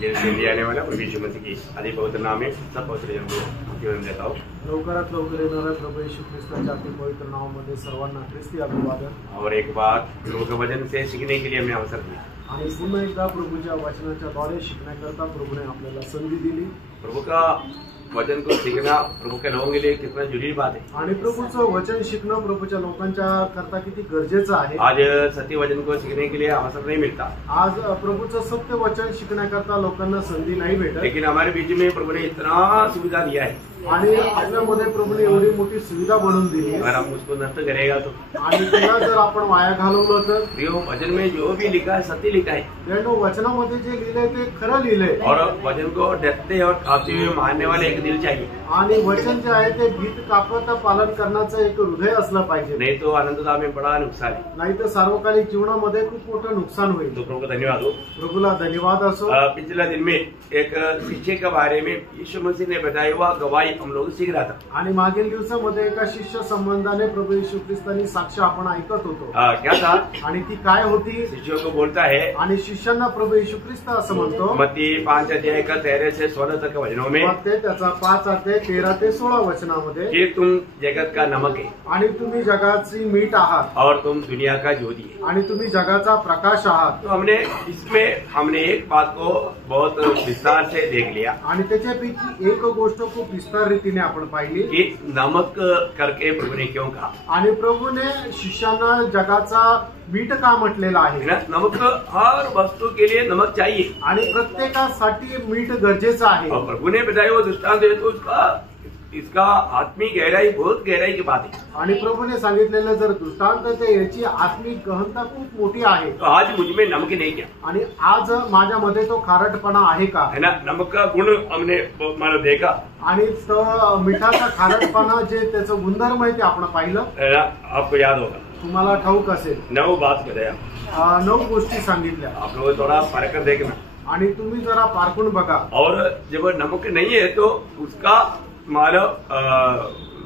जल्दी आने वाला प्रभु यीशु मसीह की आदि पवित्र नाम में सब पवित्र जन को जीवन देता हूँ। लवकरात लवकर येणाऱ्या प्रभू येशू ख्रिस्ताच्या अति पवित्र नावामध्ये सर्वांना ख्रिस्ती अभिवादन। और एक बात प्रभु के वचन से सीखने के लिए हमें अवसर दिया आणि पुन्हा एकदा प्रभूच्या वचनाच्या द्वारे शिकण्याकरता प्रभूने आपल्याला संधी दिली। प्रभु का वचन को सीखना प्रभु के लोगों के लिए कितना जरूरी बात है। आणि प्रभूचं वचन शिकणं प्रभूच्या लोकांच्या करता किती गरजेचं आहे। आज सत्य वचन को सीखने के लिए अवसर नहीं मिलता। आज प्रभूचं सत्य वचन शिकण्याकरता लोकांना संधी नाही भेटत। लेकिन हमारे बीच में प्रभु ने इतना सुविधा दिया है आणि आपल्यामध्ये प्रभूने एवढी मोठी सुविधा बनवून दिली अगर हम उसको नष्ट करेगा तो आणि त्याला जर आपण वाया घालवलं तर प्रियो वचन में जो भी लिखा है सत्य लिखा है। यानो वचनामध्ये जे लिहिलंय ते खरं लिहिलंय और वचन को डरते और खाते हुए मानने वाले एक दिल चाहिए। आणि वचन जे आहे ते भीत कापत पालन करण्याचं एक हृदय असलं पाहिजे। नहीं तो आनंदता में बड़ा नुकसान है। नाही तर सार्वकालिक जीवनामध्ये खूप मोठं नुकसान होईल। तो प्रभु को धन्यवाद हो। प्रभूला धन्यवाद असो। पिछला दिन में एक शिष्य के बारे में यीशु मसीह ने बताया हुआ गवाही हम लोग सीख रहा था। आणि मागील दिवसामध्ये एका शिष्य संबंधाने प्रभू येशू ख्रिस्तानी साक्ष आपण ऐकत होतो। क्या था? आणि ती काय होती? शिष्यों को बोलता है आणि शिष्यांना प्रभू येशू ख्रिस्त असं म्हणतो मत्ती 5 अध्याय का 13 से 16 तक वचनों में मत्ती त्याचा 5 अध्याय 13 ते 16 वचनामध्ये कि तुम जगत का नमक है आणि तुम्ही जगाची मीठ आहात और तुम दुनिया का ज्योति है आणि तुम्ही जगाचा प्रकाश आहात। तो हमने एक बात को बहुत विस्तार से देख लिया आणि त्याच्यापैकी एक गोष्ट खूप विस्तार रीतीने आपण पाहिली कि नमक करके प्रभु ने क्यों कहा। आणि प्रभूने शिष्यांना जगाचा मीठ का म्हटलेला आहे ना। नमक हर वस्तु के लिए नमक चाहिए आणि प्रत्येकासाठी मीठ गरजेचं आहे। और प्रभु ने बताया वो दृष्टांत है तो इसका आत्मिक गहराई बहुत गहराई की बात है। आणि प्रभूने सांगितलेलं जर दृष्टांत ते याची आत्मिक गहनता खूप मोठी आहे। तो आज मुझ में नमक नहीं क्या आणि आज माझ्यामध्ये तो खारटपणा आहे का है ना। नमक का गुण हमने मानो देखा आणि तो मिठाचा खारटपणा जे त्याचं गुणधर्म आहे ते आपण पाहिलं। आपको याद होगा तुम्हाला ठाऊक असेल 9 बात बताया 9 गोष्टी सांगितल्या। आप लोग थोड़ा फर्क कर देखना आणि तुम्ही जरा पारखून बघा। और जब नमक नहीं है तो उसका मानो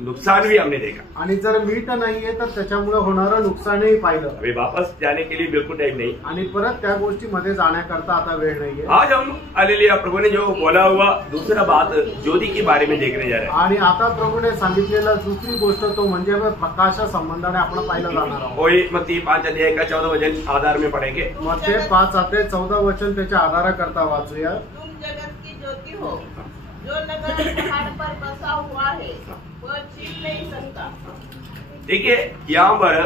नुकसान भी हमने देखा। आणि जर मीठ नाहीये तर त्याच्यामुळे होणारं नुकसानही पाहिलं। अभी वापस जाने के लिए बिल्कुल टाइम नहीं आणि परत त्या गोष्टीमध्ये जाण्याकरता आता वेळ नाहीये। आज हम हालेलुया प्रभु ने जो बोला हुआ दूसरा बात ज्योति के बारे में देखने जा रहे हैं। आणि आता प्रभूने सांगितलेला दुसरी गोष्ट तो म्हणजे प्रकाशा संबंधाने आपण पाहिलं जाणार आहोत। वही मत्ती 5 अध्याय का 14 वचन आधार में पढ़ेंगे। मत्ती 5 अध्याय 14 वचन त्याच्या आधाराकरता वाचूया। तुम जगत की ज्योति हो, जो नगर पहाड़ पर बसा हुआ है वह छिप नहीं सकता। देखिए यहाँ पर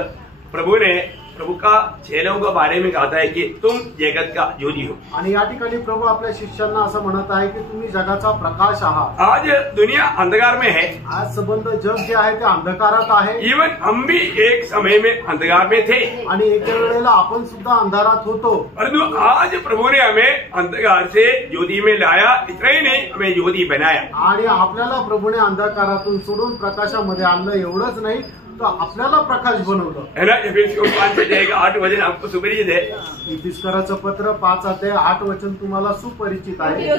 प्रभु का चेलों के बारे में कहता है कि तुम जगत का ज्योति हो। आणि या ठिकाणी प्रभू आपल्या शिष्यांना असं म्हणत आहे की तुम्ही जगाचा प्रकाश आहात। आज दुनिया अंधकार में है। आज संबंध जग जे आहे ते अंधकारात आहे। इवन हम भी एक समय में अंधकार में थे आणि एका वेळेला आपण सुद्धा अंधारात होतो। परंतु आज प्रभु ने हमें अंधकार से ज्योति में लाया। इतना ही नहीं हमें ज्योति बनाया। आणि आपल्याला प्रभूने अंधकारातून सोडून प्रकाशामध्ये आणलं। एवढंच नाही तो आपल्याला प्रकाश बनवलं है ना। एफेसियों 5 अध्याय का 8 वचन आपको सुपरिचित है। इफिसकराचं पत्र 5 अध्याय 8 वचन तुम्हाला सुपरिचित आहे।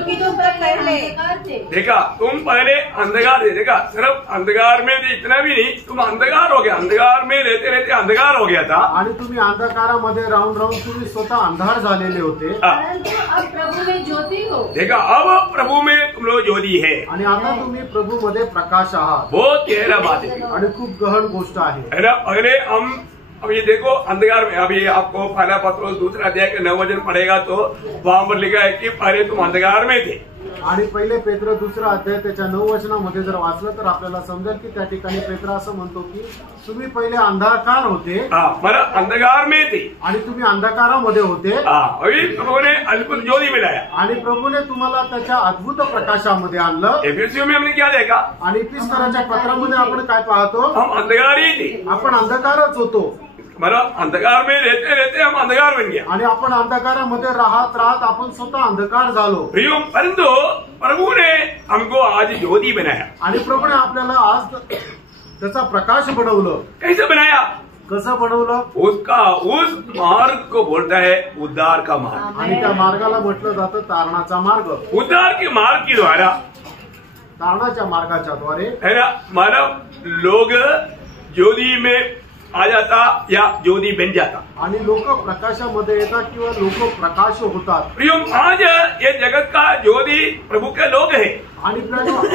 देखा तुम पहले अंधकार थे। देखा सिर्फ अंधकार में थे इतना भी नहीं, तुम अंधकार हो गया। अंधकार में रहते रहते अंधकार हो गया था आणि तुम्ही अंधकारामध्ये राहून राहून तुम्ही स्वतः अंधार झालेले होते। अब प्रभु में ज्योति हो। देखा अब प्रभु में तुम लोग ज्योति है आणि आता तुम्ही प्रभू मध्ये प्रकाश आहात। बहुत गहरा बात है आणि खूप गहन गोष्ट आहे ना। अगले हम अब ये देखो अंधकार में अभी आपको पहला पत्र 2 अध्याय का 9 वचन पढ़ेगा तो वहां पर लिखा है कि पहले तुम अंधकार में थे। आणि पहिले पेत्र 2 अध्याय त्याच्या 9 वचनामध्ये जर वाचलं तर आपल्याला समजेल की त्या ठिकाणी पेत्र असं म्हणतो की तुम्ही पहिले अंधकार होते। मतलब अंधकार में थे आणि तुम्ही अंधकारामध्ये होते। अभी प्रभु ने अद्भुत ज्योति मिलाया आणि प्रभूने तुम्हाला त्याच्या अद्भुत प्रकाशामध्ये आणलं। एफेसियों में हमने क्या देखा? आणि इफिसकराच्या पत्रामध्ये आपण काय पाहतो? हम अंधकार ही थे। आपण अंधकारच होतो। मतलब अंधकार में रहते रहते हम अंधकार बन गया आणि आपण अंधकारामध्ये राहत राहत आपण स्वतः अंधकार झालो। प्रियो परंतु प्रभु ने हमको आज ज्योति बनाया। आणि प्रभूने आपल्याला आज त्याचा प्रकाश बनवलं। कैसे बनाया? कसं बनवलं? उस मार्ग को बोलता है उद्धार का मार्ग। आणि त्या मार्गाला म्हटलं जातं तारणाचा मार्ग। उद्धार के मार्ग के द्वारा तारणाच्या मार्गाच्या द्वारे है ना। मानव लोग ज्योति में आ जाता या ज्योति बन जाता। आणि लोक प्रकाशामध्ये येतात किंवा लोक प्रकाश होतात। प्रियो, आज ये जगत का ज्योति प्रभु के लोग है। आणि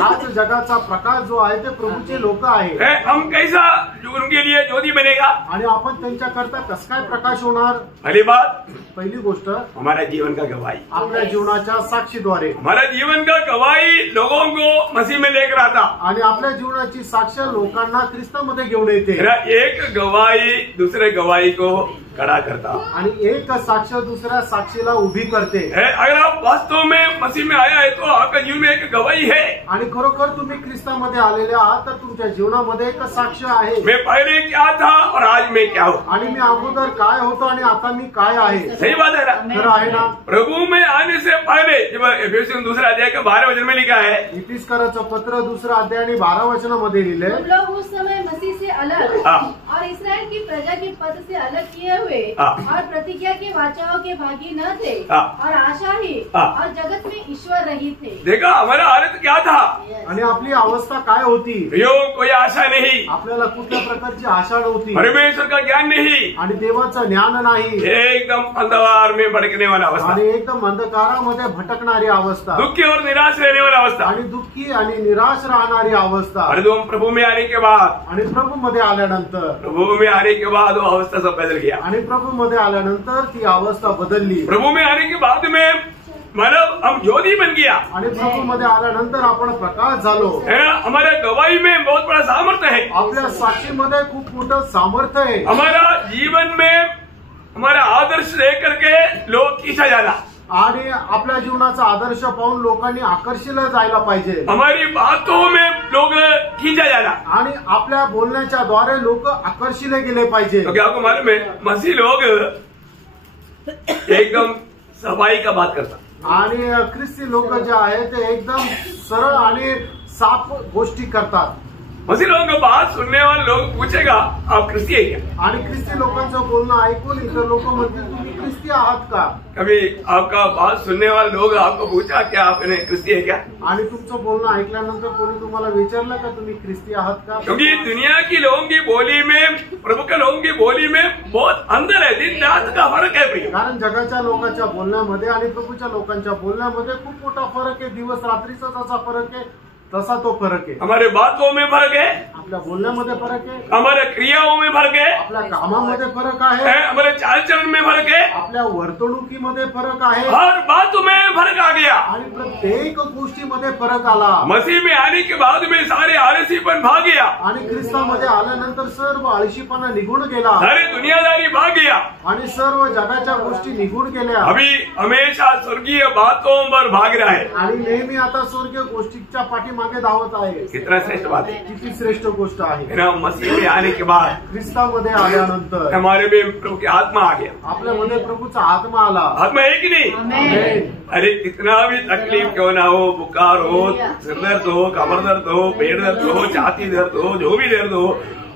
आज जगाचा प्रकाश जो आहे ते प्रभूचे लोक आहे। हम कैसा उनके लिए ज्योति बनेगा? आणि आपण त्यांच्याकरता कसं काय प्रकाश होणार? पहली बात, पहिली गोष्ट हमारा जीवन का गवाही, आपल्या जीवनाच्या साक्षीद्वारे। हमारा जीवन का गवाही लोगों को मसीह में लेकर आता। आणि आपल्या जीवनाची साक्ष लोकांना ख्रिस्तामध्ये घेऊन येते। एक गवाही दूसरे गवाही को खड़ा करता, आणि एक साक्ष दुसऱ्या साक्षीला उभी करते। अगर आप वास्तव में मसीह में आया है तो आपका जीवन में एक गवाही है। आणि खरोखर तुम्ही ख्रिस्तामध्ये आलेले आहात तर तुमच्या जीवनामध्ये एक साक्ष आहे। मैं पहले क्या था और आज मैं क्या हूँ। आणि मी अगोदर काय होतो आणि आता मी काय आहे। सही बात है ना? खरं आहे ना? प्रभु में आने से पहले, जब एफेसियों दूसरा अध्याय का 12 वचन में लिखा है, इफिसकराचं पत्र दूसरा अध्याय आणि 12 वचनामध्ये लिहिले, हम लोग उस समय मसीह से अलग और इसराइल की प्रजा के पद से अलग किए हुए और प्रतिज्ञा के वाचाओं के भागी न थे और आशा ही और जगत में ईश्वर रहित थे। देखा हमारा हालत क्या था? आणि आपली अवस्था काय होती? कोई आशा नहीं, आपल्याला कुठल्या प्रकारची आशा नव्हती, परमेश्वर का ज्ञान नहीं, आणि देवाचं ज्ञान नाही, एकदम अंधकार में भटकने वाला अवस्था, आणि एकदम अंधकारामध्ये भटकणारी अवस्था, दुखी और निराश रहने वाला अवस्था, आणि दुःखी आणि निराश राहणारी अवस्था। और तुम प्रभु में आने के बाद, आणि प्रभू मध्ये आल्यानंतर, प्रभु में आने के बाद वो अवस्था सब बदल गया। आणि प्रभू मध्ये आल्यानंतर ती अवस्था बदलली। प्रभु में आने के बाद में मतलब हम ज्योति बन गया, आणि प्रभू मध्ये आल्यानंतर आपण प्रकाश झालो। हमारे गवाही में बहुत बड़ा सामर्थ्य है, आपल्या साक्षीमध्ये खूप मोठं सामर्थ्य आहे। हमारा जीवन में हमारा आदर्श देख करके लोग खींचा जाना, आणि आपल्या जीवनाचा आदर्श पाहून लोकांनी आकर्षिलं जायला पाहिजे, हमारी बातों में लोग खींचा जाना, आणि आपल्या बोलण्याच्या द्वारे लोक आकर्षिले गेले पाहिजे। तो क्या आपको मालूम है, मसीह लोग एकदम सफाई का बात करता, आणि ख्रिस्ती लोक जे आहे ते एकदम सरळ आणि साफ गोष्टी करतात। मसीह लोगों की बात सुनने वाले लोग पूछेगा आप ख्रिस्ती है क्या? आणि ख्रिस्ती लोकांचं बोलणं ऐकून इतर लोक म्हणतील तुम्ही ख्रिस्ती आहात का? कभी आपका बात सुनने वाले लोग आपको पूछा क्या आप ख्रिस्ती है क्या? आणि तुमचं बोलणं ऐकल्यानंतर कोणी तुम्हाला विचारलं का तुम्ही ख्रिस्ती आहात का? क्योंकि दुनिया की लोगों की बोली में, प्रभु के लोगों की बोली में बहुत अंतर है, दिन रात का फर्क है प्रिय। कारण जगाच्या लोकांच्या बोलण्यामध्ये आणि प्रभूच्या लोकांच्या बोलण्यामध्ये खूप मोठा फरक आहे। दिवस रात्रीचा जसा फरक आहे तसा तो फरक आहे। हमारे बातों में फर्क है, आपल्या बोलण्यामध्ये फरक आहे, हमारे क्रियाओं में फर्क है, आपल्या कामामध्ये फरक आहे, हमारे चाल चलन में फर्क है, आपल्या वर्तणुकीमध्ये फरक आहे, हर बात में फर्क आ गया। आणि प्रत्येक गोष्टीमध्ये फरक आला। मसीह में आने के बाद में सारे आलसीपन भाग गया, आणि ख्रिस्तामध्ये आल्यानंतर सर्व आळशीपणा निघून गेला, सारी दुनियादारी भाग गया, आणि सर्व जगाच्या गोष्टी निघून गेल्या। अभी हमेशा स्वर्गीय बातों पर भाग रहा है। आणि नेहमी आता स्वर्गीय गोष्टीच्या पाठीमागे धावत आहे। कितना श्रेष्ठ बात है, किती श्रेष्ठ गोष्ट आहे। मसीह में आने के बाद ख्रिस्तामध्ये आल्यानंतर हमारे में प्रभु की आत्मा आ गया। आपल्यामध्ये प्रभूचा आत्मा आला। आत्मा है कि नहीं? आमेन। अरे कितना भी तकलीफ क्यों ना हो, बुखार हो, सिर दर्द हो, कमर दर्द हो, पेट दर्द हो, छाती दर्द हो, जो भी दर्द हो,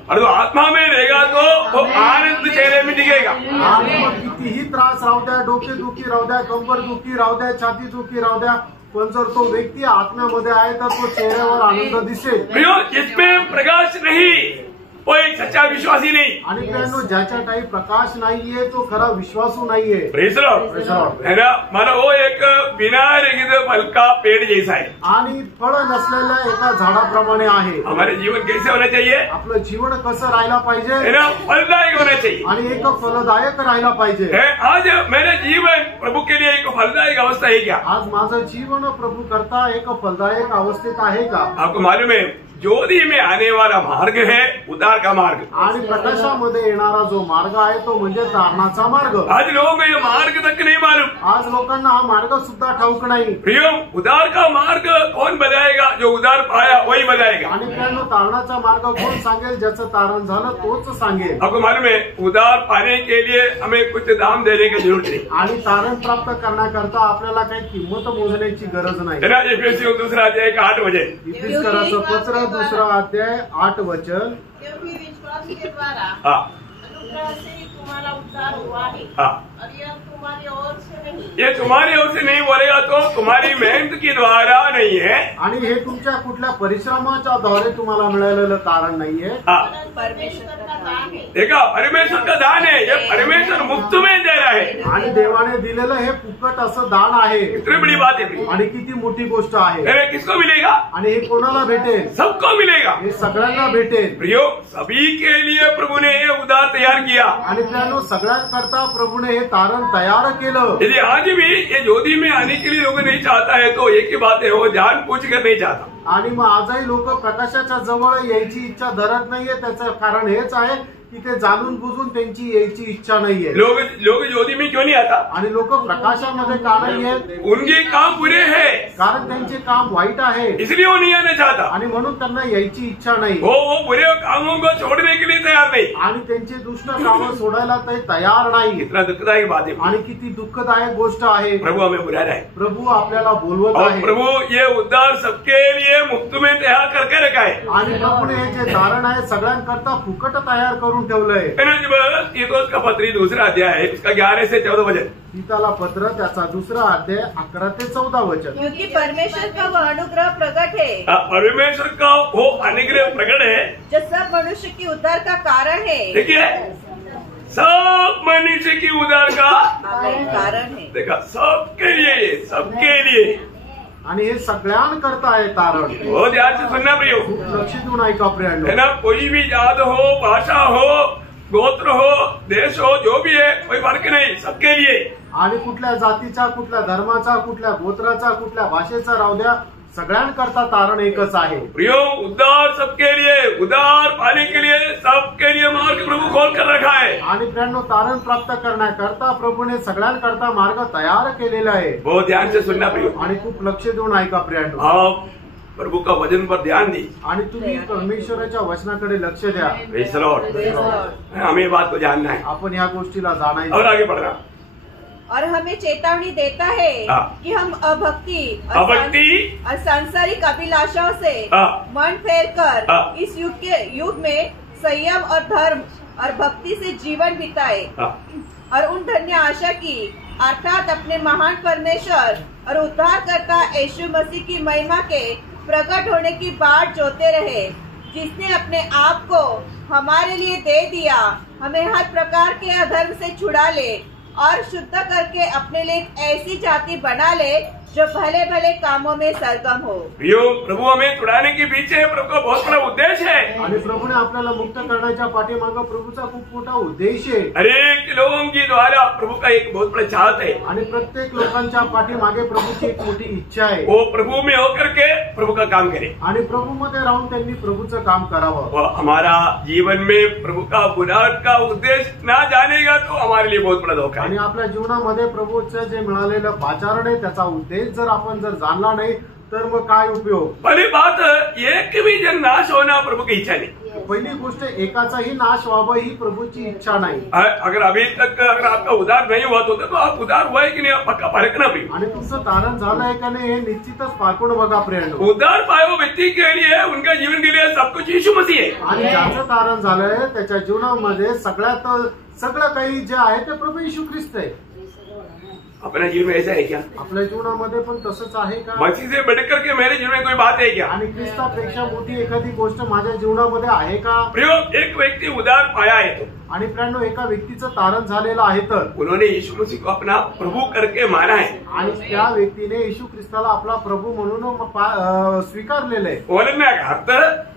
और तो आत्मा में रहेगा तो वो आनंद चेहरे में दिखेगा। आणि मग कितीही त्रास राहू द्या, डोके दुखी राहू द्या, कंबर दुखी राहू द्या, छाती दुखी राहू द्या, पण जर तो व्यक्ती आत्म्यामध्ये आहे तर तो चेहऱ्यावर आनंद दिसेल। प्रियो, जिसमें प्रकाश नहीं वो एक सच्चा विश्वासी नहीं। आणि प्रियांनो, ज्याच्या काही प्रकाश नाहीये तो खरा विश्वासू नाहीये। प्रेज लॉर्ड, है ना? माना वो एक बिना रंगित फल का पेड़ जैसा है, आणि फळ नसलेल्या एका झाडाप्रमाणे आहे। हमारे जीवन कैसे होना चाहिए? आपलं जीवन कसं राहायला पाहिजे? है ना? फलदायक होना चाहिए, आणि एक फलदायक राहायला पाहिजे। आज मेरा जीवन प्रभु के लिए एक फलदायक अवस्था है क्या? आज माझं जीवन प्रभू करता एक फलदायक अवस्थेत आहे का? आपको मालूम है, ज्योति में आने वाला मार्ग है उद्धार का मार्ग, आणि प्रकाशामध्ये येणारा जो मार्ग आहे तो म्हणजे तारणाचा मार्ग। आज लोगों को ये मार्ग तक नहीं मालूम। आज लोकांना हा मार्ग सुद्धा ठाऊक नाही। प्रियो, उद्धार का मार्ग कौन बताएगा? जो उद्धार पाया वही बताएगा। आणि प्रियांनो, तारणाचा मार्ग कोण सांगेल? ज्याचं तारण झालं तोच सांगेल। आपको मालूम है, उद्धार पाने के लिए हमें कुछ दाम देने की जरूरत नहीं। आणि तारण प्राप्त करण्याकरता आपल्याला काही किंमत मोजण्याची गरज नाही। एफेसियों दूसरा अध्याय का 8 वचन, इफिसकराचं पत्र दूसरा अध्याय 8 वचन। क्योंकि विश्वास के द्वारा हाँ अनुग्रह से ही तुम्हारा उद्धार हुआ है, हाँ, और यह तुम्हारी ओर से नहीं, ये तुम्हारी ओर से नहीं बोलेगा तो तुम्हारी मेहनत के द्वारा नहीं है, आणि हे तुमच्या कुठल्या परिश्रमाच्या द्वारे तुम्हाला मिळालेलं तारण नाहीये, हाँ, परमेश्वर का दान है। देखा, परमेश्वर का दान है, ये परमेश्वर मुफ्त में दे रहा है। आणि देवाने दिलेलं हे फुकट असं दान आहे इतनी बड़ी बात है प्रिय। आणि किती मोठी गोष्ट आहे। अरे किसको मिलेगा? आणि हे कोणाला भेटेल? सबको मिलेगा। हे सगळ्यांना भेटेल। प्रियो, सभी के लिए प्रभु ने ये उद्धार तैयार किया। आणि त्यानं सगळ्यांकरता प्रभूने हे तारण तयार केलं। यदि आज भी ये ज्योति में आने के लिए लोग नहीं चाहता है तो एक ही बात है, वो जान पूछ कर नहीं चाहता। आणि मग आजही लोक प्रकाशाच्या जवळ यायची इच्छा धरत नाहीये। त्याचं कारण हेच आहे की ते जाणून बुजून त्यांची यायची इच्छा नाहीये। लोग ज्योति में क्यों नहीं आता? आणि लोक प्रकाशामध्ये का नाही आहेत? उनके काम बुरे हैं, कारण त्यांचे काम वाईट आहे इसलिए वो नहीं आना चाहता। आणि म्हणून त्यांना यायची इच्छा नाही। वो बुरे कामों को छोड़ने के लिए तैयार नहीं। आणि त्यांचे दुष्ट कामं सोडायला ते तयार नाही। इतना दुखदायक बात है। आणि किती दुःखदायक गोष्ट आहे। प्रभु हमें बुला रहा है। प्रभु आपल्याला बोलवत और आहे। प्रभु ये उद्धार सबके लिए मुफ्त में तैयार करके रखा है। आणि प्रभूने हे जे तारण आहे सगळ्यांकरता फुकट तयार करून ठेवलंय। तीतोस का पत्री दूसरा अध्याय है, उसका 11 से 14 वचन। तीताला पत्र त्याचा दुसरा अध्याय 11 ते 14 वचन। क्योंकि परमेश्वर का वह अनुग्रह प्रकट है, परमेश्वर का वो अनुग्रह प्रकट है जो सब मनुष्य की उद्धार का कारण है। देखिए, सब मनुष्य की उद्धार का कारण है। देखा, सबके लिए, सबके लिए। आणि हे सगळ्यांकरता आहे तारण। वो ध्यान से सुनना प्रियो, लक्ष देऊन ऐका प्रियांनो। है ना, कोई भी जात हो, भाषा हो, गोत्र हो, देश हो, जो भी है, कोई फर्क नहीं, सबके लिए। आणि कुठल्या जातीचा, कुठल्या धर्माचा, कुठल्या गोत्राचा, कुठल्या भाषेचा राहू द्या, सगळ्यांकरता तारण एकच आहे। प्रियो, उद्धार सबके लिए, उद्धार पाने के लिए सबके लिए मार्ग प्रभु खोल कर रखा है। आणि प्रियांनो, तारण प्राप्त करण्याकरता प्रभूने सगळ्यांकरता मार्ग तयार केलेला आहे। बहुत ध्यान से सुनना प्रियो, आणि खूप लक्ष देऊन ऐका प्रियांनो। आप प्रभु का वचन पर ध्यान दी आणि तुम्ही परमेश्वराच्या वचनाकडे लक्ष द्या। Praise the Lord। हमें ये बात को जानना है आपण या गोष्टीला और जाणायचं। आगे बढ़ना। और हमें चेतावनी देता है कि हम अभक्ति और सांसारिक अभिलाषाओं से मन फेर कर इस युग में संयम और धर्म और भक्ति से जीवन बिताए और उन धन्य आशा की अर्थात अपने महान परमेश्वर और उद्धारकर्ता यीशु मसीह की महिमा के प्रकट होने की बाट जोते रहे, जिसने अपने आप को हमारे लिए दे दिया, हमें हर प्रकार के अधर्म से छुड़ा ले और शुद्ध करके अपने लिए एक ऐसी जाति बना ले जो भले भले कामों में सरगम हो। प्रियो, प्रभु हमें छुड़ाने के पीछे प्रभु का बहुत बड़ा उद्देश्य है। आणि प्रभूने आपल्याला मुक्त करण्याच्या पाठीमागे प्रभूचा खूप मोठा उद्देश आहे। अनेक लोगों की द्वारा प्रभु का एक बहुत बड़ा चाहत है। आणि प्रत्येक लोकांच्या पाठीमागे प्रभूची एक मोठी इच्छा आहे। वो प्रभु में होकर के प्रभु का काम करे आणि प्रभूमध्ये राहून त्यांनी प्रभूचं काम करावं। वो हमारा जीवन में प्रभु का बुराई का उद्देश्य ना जानेगा तो हमारे लिए बहुत बड़ा धोखा है। आणि आपल्या जीवनामध्ये प्रभूचं जे मिळालेलं पाचारण आहे त्याचा उद्देश जर आपण जाणला नाही तर मग काय उपयोग। पहली बात, एक भी जन नाश होना प्रभु की इच्छा नहीं। पहिली गोष्ट, एकाचाही नाश व्हावं ही प्रभूची इच्छा नाही। अगर अभी तक अगर आपका उद्धार नहीं हुआ तो आप उद्धार हुआ है कि नहीं, पक्का परखना भी। आणि तुमचं तारण झालंय का नाही हे निश्चितच पारखून बघा प्रियांनो। उद्धार पाए हुए व्यक्ति के लिए, उनका जीवन के लिए सब कुछ यीशु मसीह है। आणि ज्याचं तारण झालंय त्याच्या जीवनामध्ये सगळं काही जे आहे ते प्रभू येशू ख्रिस्त आहे। अपना जीवन में ऐसा है क्या? आपल्या जीवनामध्ये पण तसंच आहे का? मसीह से बढ़कर के मेरे जीवन में कोई बात है क्या? आणि ख्रिस्तापेक्षा मोठी एखादी गोष्ट माझ्या जीवनामध्ये आहे का? प्रियो, एक व्यक्ति उद्धार पाया है तो आणि प्रियांनो, एका व्यक्तीचं तारण झालेलं आहे तर उन्होंने यीशु मसीह को अपना प्रभु करके माना है। आणि त्या व्यक्तीने येशू ख्रिस्ताला आपला प्रभु म्हणून स्वीकारलेलं आहे। बोलने का अर्थ,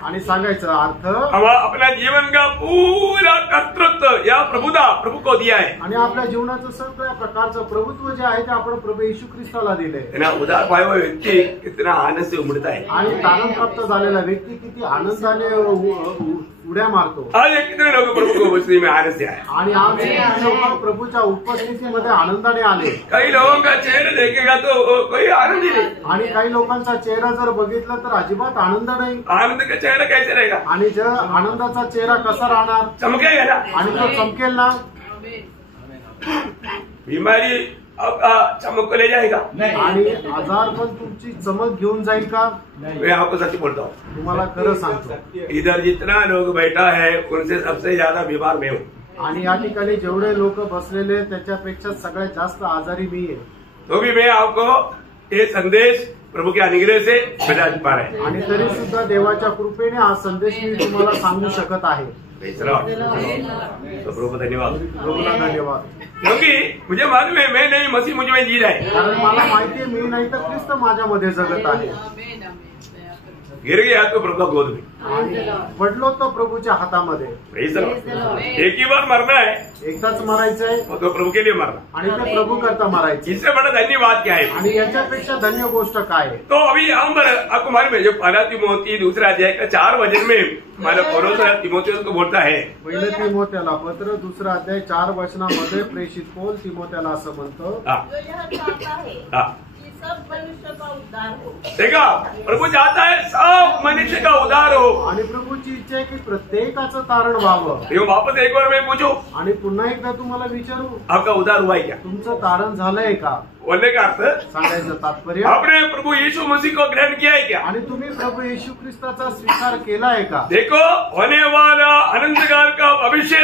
आणि सांगायचा अर्थ, हम अपना जीवन का पूरा कर्तृत्व या प्रभु को दिया है। आणि आपल्या जीवनाचं सगळ्या प्रकारचं प्रभुत्व जे आहे ते आपण प्रभू येशू ख्रिस्ताला दिले। उद्धार पाया हुआ व्यक्ति कितना आनंद से उमड़ता है। आणि तारण प्राप्त झालेला व्यक्ती किती आनंदाने उड्या मारतो। आज कितने लोग प्रभु को उपस्थिति में आनंद से आए। आणि आज लोक प्रभूच्या उपस्थितीमध्ये आनंदाने आले। कई लोगों का चेहरा देखेगा तो कोई आनंद ही नहीं। आणि काही लोकांचा चेहरा जर बघितला तर अजिबात आनंद नाही। आनंद का चेहरा कैसे रहेगा? आणि जर आनंदाचा चेहरा कसा राहणार? चमकेगा ना। आणि तो चमकेल ना। बीमारी आपका चमक को ले जाएगा आणि आजार पण तुमची चमक घेऊन जाईल का? मैं आपको सच बोलता हूँ, तुम्हाला खरं सांगतो, इधर जितना लोग बैठा है उनसे सबसे ज्यादा बीमार मैं हूँ। आणि या ठिकाणी जेवढे लोक बसलेले त्याच्यापेक्षा सगळ्यात जास्त आजारी मी आहे। तो भी मैं आपको ये संदेश प्रभु के अनुग्रह से बता पा रहे हैं। आणि तरी सुद्धा देवाच्या कृपेने हा संदेश मी तुम्हाला सांगू शकत आहे। तो प्रभु को धन्यवाद, प्रभूला धन्यवाद. क्योंकि मुझे मालूम है मैं नहीं, मसीह मुझे में जी रहा है. कारण मला माहिती आहे मी नाही तर ख्रिस्त माझ्यामध्ये जगत आहे. गिर गया तो प्रभु का गोद में, पडलो तो प्रभूच्या हातामध्ये. एक ही बार मरना है, एकदाच मरायचंय तो प्रभु के लिए मरना. आणि ते प्रभु करता मरायचे. इससे बड़ा धन्यवाद क्या है? आणि याच्यापेक्षा धन्य गोष्ट काय आहे? तो अभी यहाँ पर आपको मालूम है जो पहला तिमोथी 2 अध्याय का 4 वचन में हमारा पौलुस तिमोथेयुस को बोलता है, पहिलं तिमोथेला पत्र 2 अध्याय 4 वचनामध्ये प्रेषित पौल तिमोथेला असं म्हणतो, जो यह चाहता है कि सब मनुष्य का उद्धार हो. देखा प्रभु चाहता है सब मनुष्य का उद्धार हो. आणि प्रभूची इच्छा आहे की प्रत्येकाचं तारण व्हावं. ये वापस एक बार मैं पूछू, आणि पुन्हा एकदा तुम्हाला विचारू, आपका उद्धार हुआ है क्या? तुमचं तारण झालंय का? बोलने का अर्थ सांगायचं तात्पर्य, आपने प्रभु यीशु मसीह को ग्रहण किया है क्या? आणि तुम्ही प्रभू येशू ख्रिस्ताचा स्वीकार केलाय का? देखो होने वाला अनंत काल का भविष्य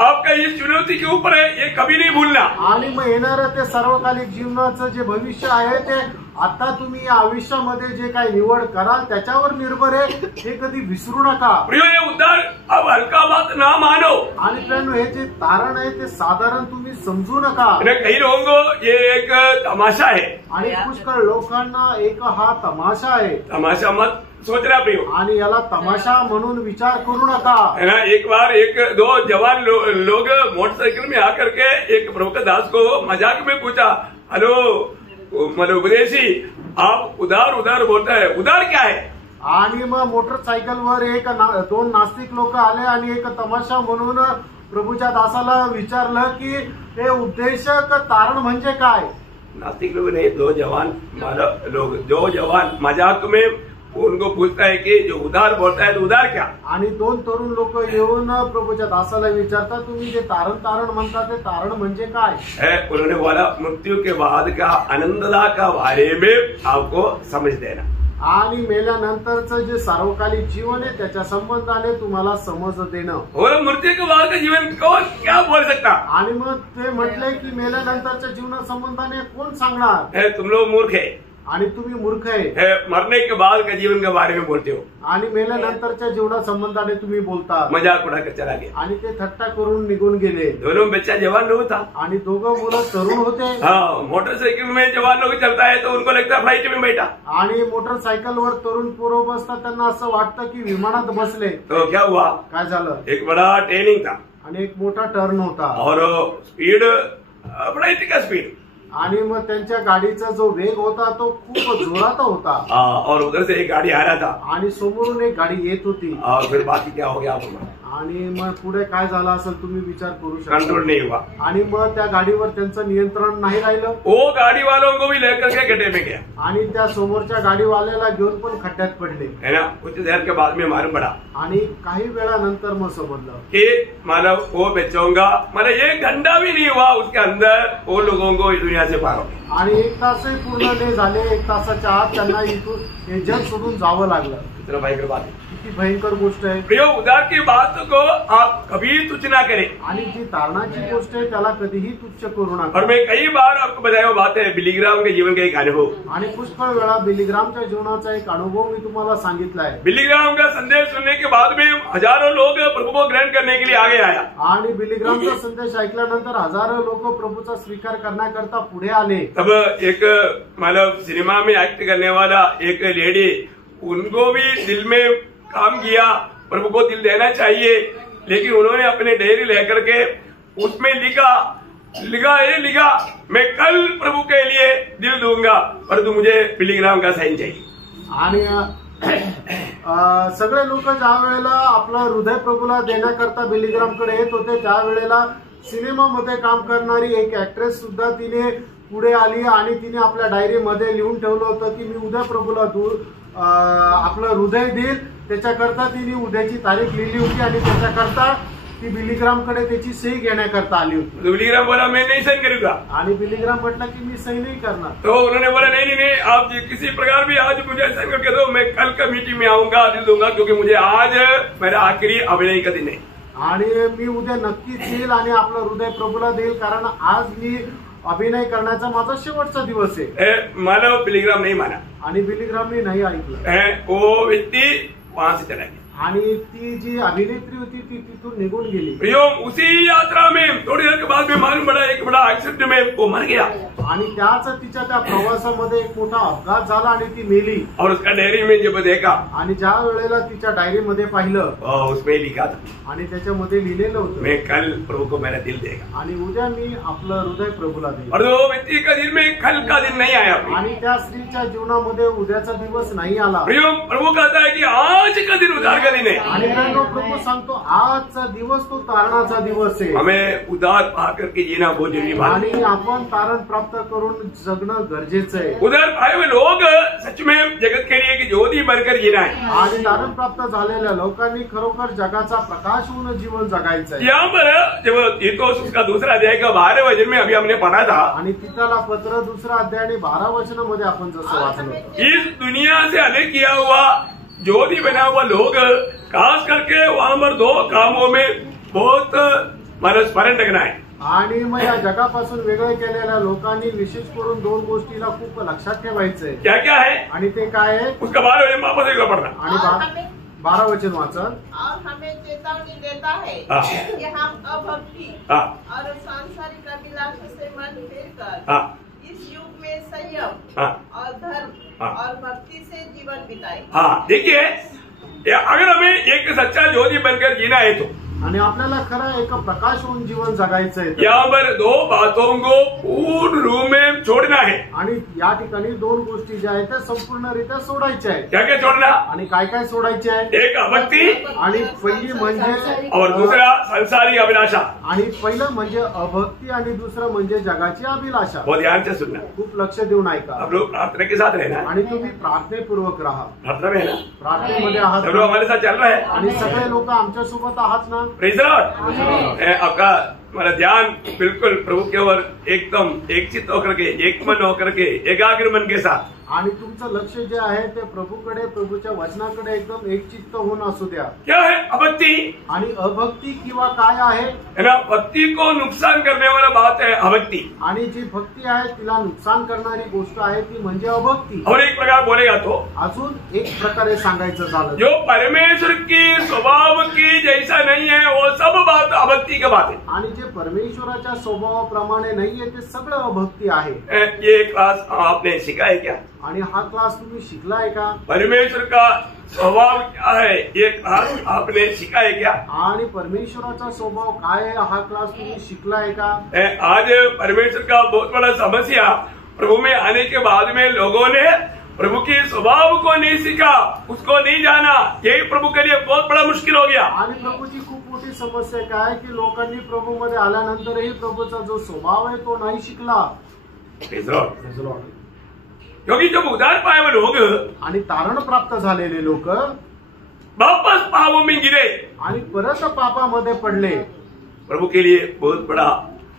आपका इस चुनौती के ऊपर है, ये कभी नहीं भूलना. आणि मग येणारं ते सर्वकालिक जीवनाचं जे भविष्य आहे ते आता तुम्ही या आयुष्यामध्ये जे काही निवड कराल त्याच्यावर निर्भर आहे, हे कधी विसरू नका. प्रियो ये उद्धार अब हल्का बात ना मानो. आणि प्रियांनो, हे जे तारण आहे ते साधारण तुम्ही समजू नका. कई लोगों को ये एक तमाशा है. आणि पुष्कळ लोकांना एक हा तमाशा आहे. तमाशा मत सोचना प्रियो. आणि याला तमाशा म्हणून विचार करू नका. है ना, एक बार एक दो जवान लोग मोटरसाइकिल में आकर के एक प्रभु के दास को मजाक में पूछा, हेलो मतलब उपदेशी आप उधार उधार बोलता है, उधार क्या है? आणि मग मोटरसायकलवर दोन नास्तिक लोक आले आणि एक तमाशा म्हणून प्रभूच्या दासाला विचारलं की हे उपदेशक तारण म्हणजे काय? नास्तिक लोग नहीं, दो जवान लोग, जो जवान मजाक में उनको पूछता है कि जो उधार बोलता है तो उधार क्या? आणि दोन तरुण लोक येऊन प्रभूच्या दासाला विचारतात, तुम्ही जे तारण म्हणता ते तारण म्हणजे काय? उन्होंने बोला मृत्यू के बाद का आनंददा का बारे में आपको समझ देना. आणि मेल्यानंतरचं जे सार्वकालिक जीवन आहे त्याच्या संबंधाने तुम्हाला समज देणं. और मृत्यू के बाद का जीवन कौन क्या बोल सकता? आणि मग ते म्हटलंय की मेल्यानंतरच्या जीवना संबंधाने कोण सांगणार? तुम लोग मूर्ख है आणि तुम्ही मूर्ख आहे. मरने के बाद का जीवन के बारे में बोलते हो. आणि मेल्यानंतरच्या जीवना संबंधाने तुम्ही बोलता. मजाक उड़ाकर चला गया. आणि ते थट्टा करून निघून गेले. दोनों बच्चा जवान लोग था. आणि दोघं मुलं तरुण होते. हाँ, मोटरसाइकिल में जवान लोग चलता है तो उनको लगता है फ्लाइट में बैठा. आणि मोटरसायकलवर तरुण पोरं बसतात, त्यांना असं वाटतं की विमानात बसले. तो क्या हुआ? काय झालं? एक बड़ा ट्रेनिंग था आणि एक मोठा टर्न होता और स्पीड बड़ा का स्पीड. आणि मग त्यांच्या गाडीचा जो वेग होता तो खूप जोरात होता. और उधर से एक गाड़ी आ रहा था आणि समोरून एक गाडी येत होती. और फिर बाकी क्या हो गया आपको? आणि मग पुढे काय झालं असेल तुम्ही विचार करू शकता. कंट्रोल नहीं हुआ. आणि मग त्या गाडीवर त्यांचं नियंत्रण नाही राहिलं. वो गाड़ी वालों को भी लेकर के गड्ढे में गया. आणि त्या समोरच्या गाडीवाल्याला घेऊन पण खड्ड्यात पडले. है ना, कुछ देर के बाद में मालूम पड़ा. आणि काही वेळानंतर मग समजलं कि मतलब वो बच्चों का मतलब 1 घंटा भी नहीं हुआ उसके अंदर वो लोगों को इस दुनिया से पार हो. आणि 1 तासही पूर्ण नाही झाले. 1 तासाच्या आत त्यांना इथून हे जग सोडून जावं लागलं. इतना भयंकर बात है. किती भयंकर गोष्ट आहे. प्रियो, उधार की बात को आप कभी तुच्छ ना करें. आणि जी तारणाची गोष्ट आहे त्याला कधीही तुच्छ करू नका. और मैं कई बार आपको बताया वो बात है बिली ग्राहम के जीवन का एक अनुभव. आणि पुष्कळ वेळा बिली ग्राहमच्या जीवनाचा एक अनुभव मी तुम्हाला सांगितलाय. बिली ग्राहम का संदेश सुनने के बाद में हजारों लोग प्रभु को ग्रहण करने के लिए आगे आया. आणि बिली ग्राहमचा संदेश ऐकल्यानंतर हजारो लोक प्रभूचा स्वीकार करण्याकरता पुढे आले. तब एक मतलब सिनेमा में एक्ट करने वाला एक लेडी, उनको भी दिल में काम किया प्रभु को दिल देना चाहिए, लेकिन उन्होंने अपने डायरी लेकर के उसमें लिखा मैं कल प्रभु के लिए दिल दूंगा पर तू मुझे बिली ग्राहम का साइन चाहिए. आणि सगळे लोक ज्या वेळेला आपलं हृदय प्रभूला देण्याकरता बिली ग्राहमकडे येत होते त्यावेळेला सिनेमामध्ये काम करणारी एक ऍक्ट्रेस सुद्धा तिने पुढे आली आणि तिने आपल्या डायरीमध्ये लिहून ठेवलं होतं की मी उद्या प्रभूला आपलं हृदय देईल. त्याच्याकरता तिने उद्याची तारीख लिहिली होती आणि त्याच्याकरता ती बिली ग्राहमकडे त्याची सही घेण्याकरता आली होती. बिली ग्राहम बोला मैं नहीं साइन करूंगा. आणि बिली ग्राहम म्हटला की मी सही नहीं करणार. तो उन्होंने बोला नहीं आप किसी प्रकार भी आज मुझे साइन करके दो, मैं कल का मीटिंग में आऊंगा दिल दूंगा क्योंकि मुझे आज मेरा आखिरी अभिनय का दिन है. आणि मी उद्या नक्कीच येईल आणि आपलं हृदय प्रभूला देईल कारण आज मी अभिनय करण्याचा माझा शेवटचा दिवस आहे. मानव बिली ग्राहम नहीं माना. आणि बिली ग्राहमने नाही ऐकलं. वो व्यक्ती वहां से चला गया. आणि ती जी अभिनेत्री होती ती तिथून निघून गेली. प्रियोम उसी यात्रा में थोड़ी देर के बाद में मालूम पड़ा एक बड़ा एक्सीडेंट में वो मर गया. आणि त्याच तिच्या त्या प्रवासामध्ये एक मोठा अपघात झाला आणि ती मेली. और उसका डायरी में जब देखा आणि ज्या वेळेला तिच्या डायरीमध्ये पाहिलं उसमें लिखा था आणि त्याच्यामध्ये लिहिलेलं होतं, मैं कल प्रभु को मेरा दिल देगा. आणि उद्या मी आपलं हृदय प्रभूला देईन. और वो व्यक्ति का दिल में कल का दिन नहीं आया. आणि त्या स्त्रीच्या जीवनामध्ये उद्याचा दिवस नाही आला. प्रियोम प्रभु कहता है कि आज का दिन उद्धार का दिन है. आणि प्रभू सांगतो आजचा दिवस तो तारणाचा दिवस आहे. हमें उद्धार पा करके जीना बहुत जरूरी बात है. आणि आपण तारण प्राप्त करून जगणं गरजेचं आहे. उद्धार पाए हुए लोग सच में जगत के लिए की ज्योति बनकर जीना है. आणि तारण प्राप्त झालेल्या लोकांनी खरोखर जगाचा प्रकाश होऊन जीवन जगायचं आहे. यहाँ पर जब तीतुस उसका दूसरा अध्याय का 12वें वचन में अभी हमने पढ़ा था, आणि तिथला पत्र दुसरा अध्याय आणि 12 वचनामध्ये आपण जसं वाचलं, इस दुनिया से अलग किया हुआ ज्योति बना हुआ लोग खास करके वहाँ पर 2 कामों में बहुत हमारा स्मरण रखना है. आणि मग या जगापासून वेगळे केलेल्या लोकांनी विशेष करून 2 गोष्टीला खूप लक्षात ठेवायचंय. क्या क्या है आणि ते काय आहे? उसका 12वें वचन वापस एक बार पढ़ना. आणि 12 वचन वाचन. और हमें चेतावनी देता है हाँ. कि हम अभक्ति हाँ. और सांसारिक अभिलाषा से मन फेरकर हाँ. इस युग में संयम हाँ. और धर्म हाँ. और भक्ति से जीवन बिताए. हाँ, देखिए अगर हमें एक सच्चा ज्योति बनकर जीना है तो आणि आपल्याला खरं एक प्रकाश होऊन जीवन जगायचं आहे. यहाँ पर 2 बातों को पूर्ण रूप में छोड़ना है. आणि या ठिकाणी 2 गोष्टी ज्या आहेत त्या संपूर्णरित्या सोडायच्या आहेत. क्या क्या छोड़ना? आणि काय काय सोडायचे आहे? एक अभक्ति आणि पहिली म्हणजे और दूसरा संसारिक अभिलाषा. आणि पहिलं म्हणजे अभक्ती आणि दुसरं म्हणजे जगाची अभिलाषा. बहुत ध्यान से सुनना. खूप लक्ष देऊन ऐका. आप लोग प्रार्थना के साथ रहना. आणि तुम्ही प्रार्थनेपूर्वक राहा. प्रार्थना में है ना, प्रार्थनेमध्ये आहात सब लोग हमारे साथ चल रहा है. आणि सगळे लोक आमच्या सोबत आहात ना. Praise the Lord. आपका हमारा ध्यान बिल्कुल प्रभु के ओर एकदम एक चित्त होकर के, एक मन होकर के, एकाग्र मन के साथ. आणि तुमचं लक्ष जे आहे ते प्रभूकडे, प्रभूच्या वचनाकडे एकदम एकचित्त होऊन असू द्या. क्या है अभक्ति? आणि अभक्ती किंवा काय आहे? है ना, भक्ति को नुकसान करने वाला बात है अभक्ति. आणि जी भक्ती आहे तिला नुकसान करणारी गोष्ट आहे ती म्हणजे अभक्ती. और एक प्रकार बोलेगा तो अजून एक प्रकारे सांगायचं झालं, जो परमेश्वर की स्वभाव की जैसा नहीं है वो सब बात अभक्ती का बात है. आणि जे परमेश्वराच्या स्वभावाप्रमाणे नाहीये ते सगळं अभक्ती आहे. ये क्लास आपने सीखा है क्या? आणि हा क्लास तुम्ही शिकलाय का? परमेश्वर का स्वभाव क्या है ये क्लास आपने सीखा है क्या? आणि परमेश्वराचा स्वभाव काय आहे हा क्लास तुम्ही शिकलाय का? आज परमेश्वर का बहुत बड़ा समस्या प्रभु में आने के बाद में लोगों ने प्रभु के स्वभाव को नहीं सीखा, उसको नहीं जाना. यही प्रभु के लिए बहुत बड़ा मुश्किल हो गया. आणि प्रभूची खूप मोठी समस्या काय की लोकांनी प्रभूमध्ये आल्यानंतरही प्रभूचा जो स्वभाव आहे तो नाही शिकला. क्योंकि जब उद्धार पाए हुए लोग आणि तारण प्राप्त झालेले लोक वापस पापों में गिरे आणि परत पापामध्ये पडले. प्रभु के लिए बहुत बड़ा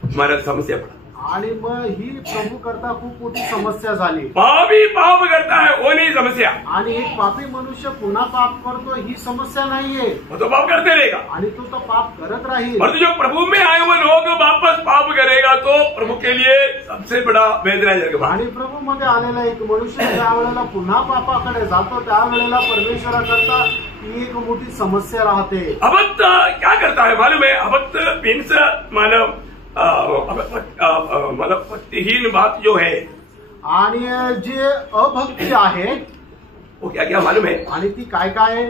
हमारा समस्या पड़ा. आणि मग ही प्रभू करता खूप मोठी समस्या झाली. पापी पाप करता है वो नहीं समस्या. आणि एक पापी मनुष्य पुन्हा पाप करतो ही समस्या नाहीये. वो तो पाप करते रहेगा. आणि तो पाप करत राहील. और जो प्रभु में आए हुए लोग वापस पाप करेगा तो प्रभू के लिए सबसे बड़ा वेदनाजनक बात. आणि प्रभू मध्ये आलेला एक मनुष्य ज्या वेळेला पुन्हा पापाकडे जातो त्यावेळेला परमेश्वराकरता ही एक मोठी समस्या राहते. अभक्त क्या करता है मालूम है? अभक्त मीन्स मानव मतलब भक्तिहीन बात जो है. आणि जे अभक्ती आहे वो क्या क्या मालूम है? आणि ती काय काय आहे?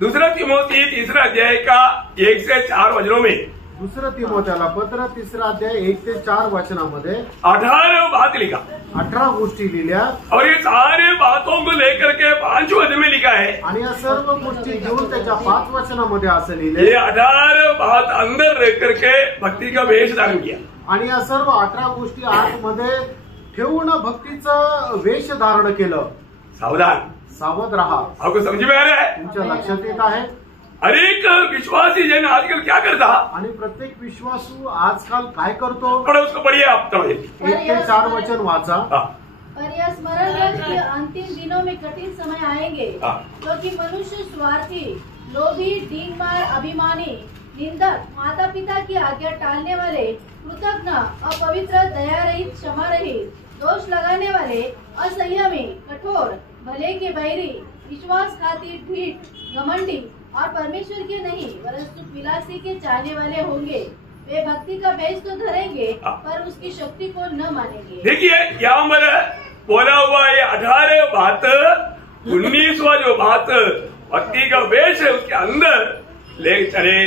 दूसरा तिमोथी 3 अध्याय का 1 से 4 वचनों में दुसरं तिमोथेला पत्र 3 अध्याय 1 ते 4 वचनामध्ये 18 बात लिखा. 18 गोष्टी लिहिल्या. और ये सारे बातों को लेकर के 5 वचन में लिखा है. आणि या सर्व गोष्टी घेऊन त्याच्या 5 वचनामध्ये असं लिहिले. ये 18 बात अंदर रह करके भक्ति का वेश धारण किया. आणि या सर्व 18 गोष्टी आतमध्ये ठेवून भक्तीचं वेश धारण केलं. सावधान, सावध रहा. आपको समझ में आ रहा है? तुमच्या लक्षात येत आहे? अनेक विश्वासी जन आजकल क्या करता? आणि प्रत्येक विश्वासू आजकाल काय करतो? पढ़ो उसको पढ़िए आप. 1 ते 4 वचन वाचा. पर यह स्मरण रख कि अंतिम दिनों में कठिन समय आएंगे, क्योंकि मनुष्य स्वार्थी, लोभी, डींगमार, अभिमानी, निंदक, माता पिता की आज्ञा टालने वाले, कृतज्ञ, अपवित्र, दया रहित, क्षमा रहित, दोष लगाने वाले, असंयमी, कठोर, भले के बैरी, विश्वासघाती, ढीठ, घमंडी और परमेश्वर के नहीं परंतु विलासी के चाहने वाले होंगे। वे भक्ति का बेच तो धरेंगे पर उसकी शक्ति को न मानेंगे। देखिए यहाँ पर बोला हुआ ये 18 बात, 19वां जो बात भक्ति का वेश है उसके अंदर ले चले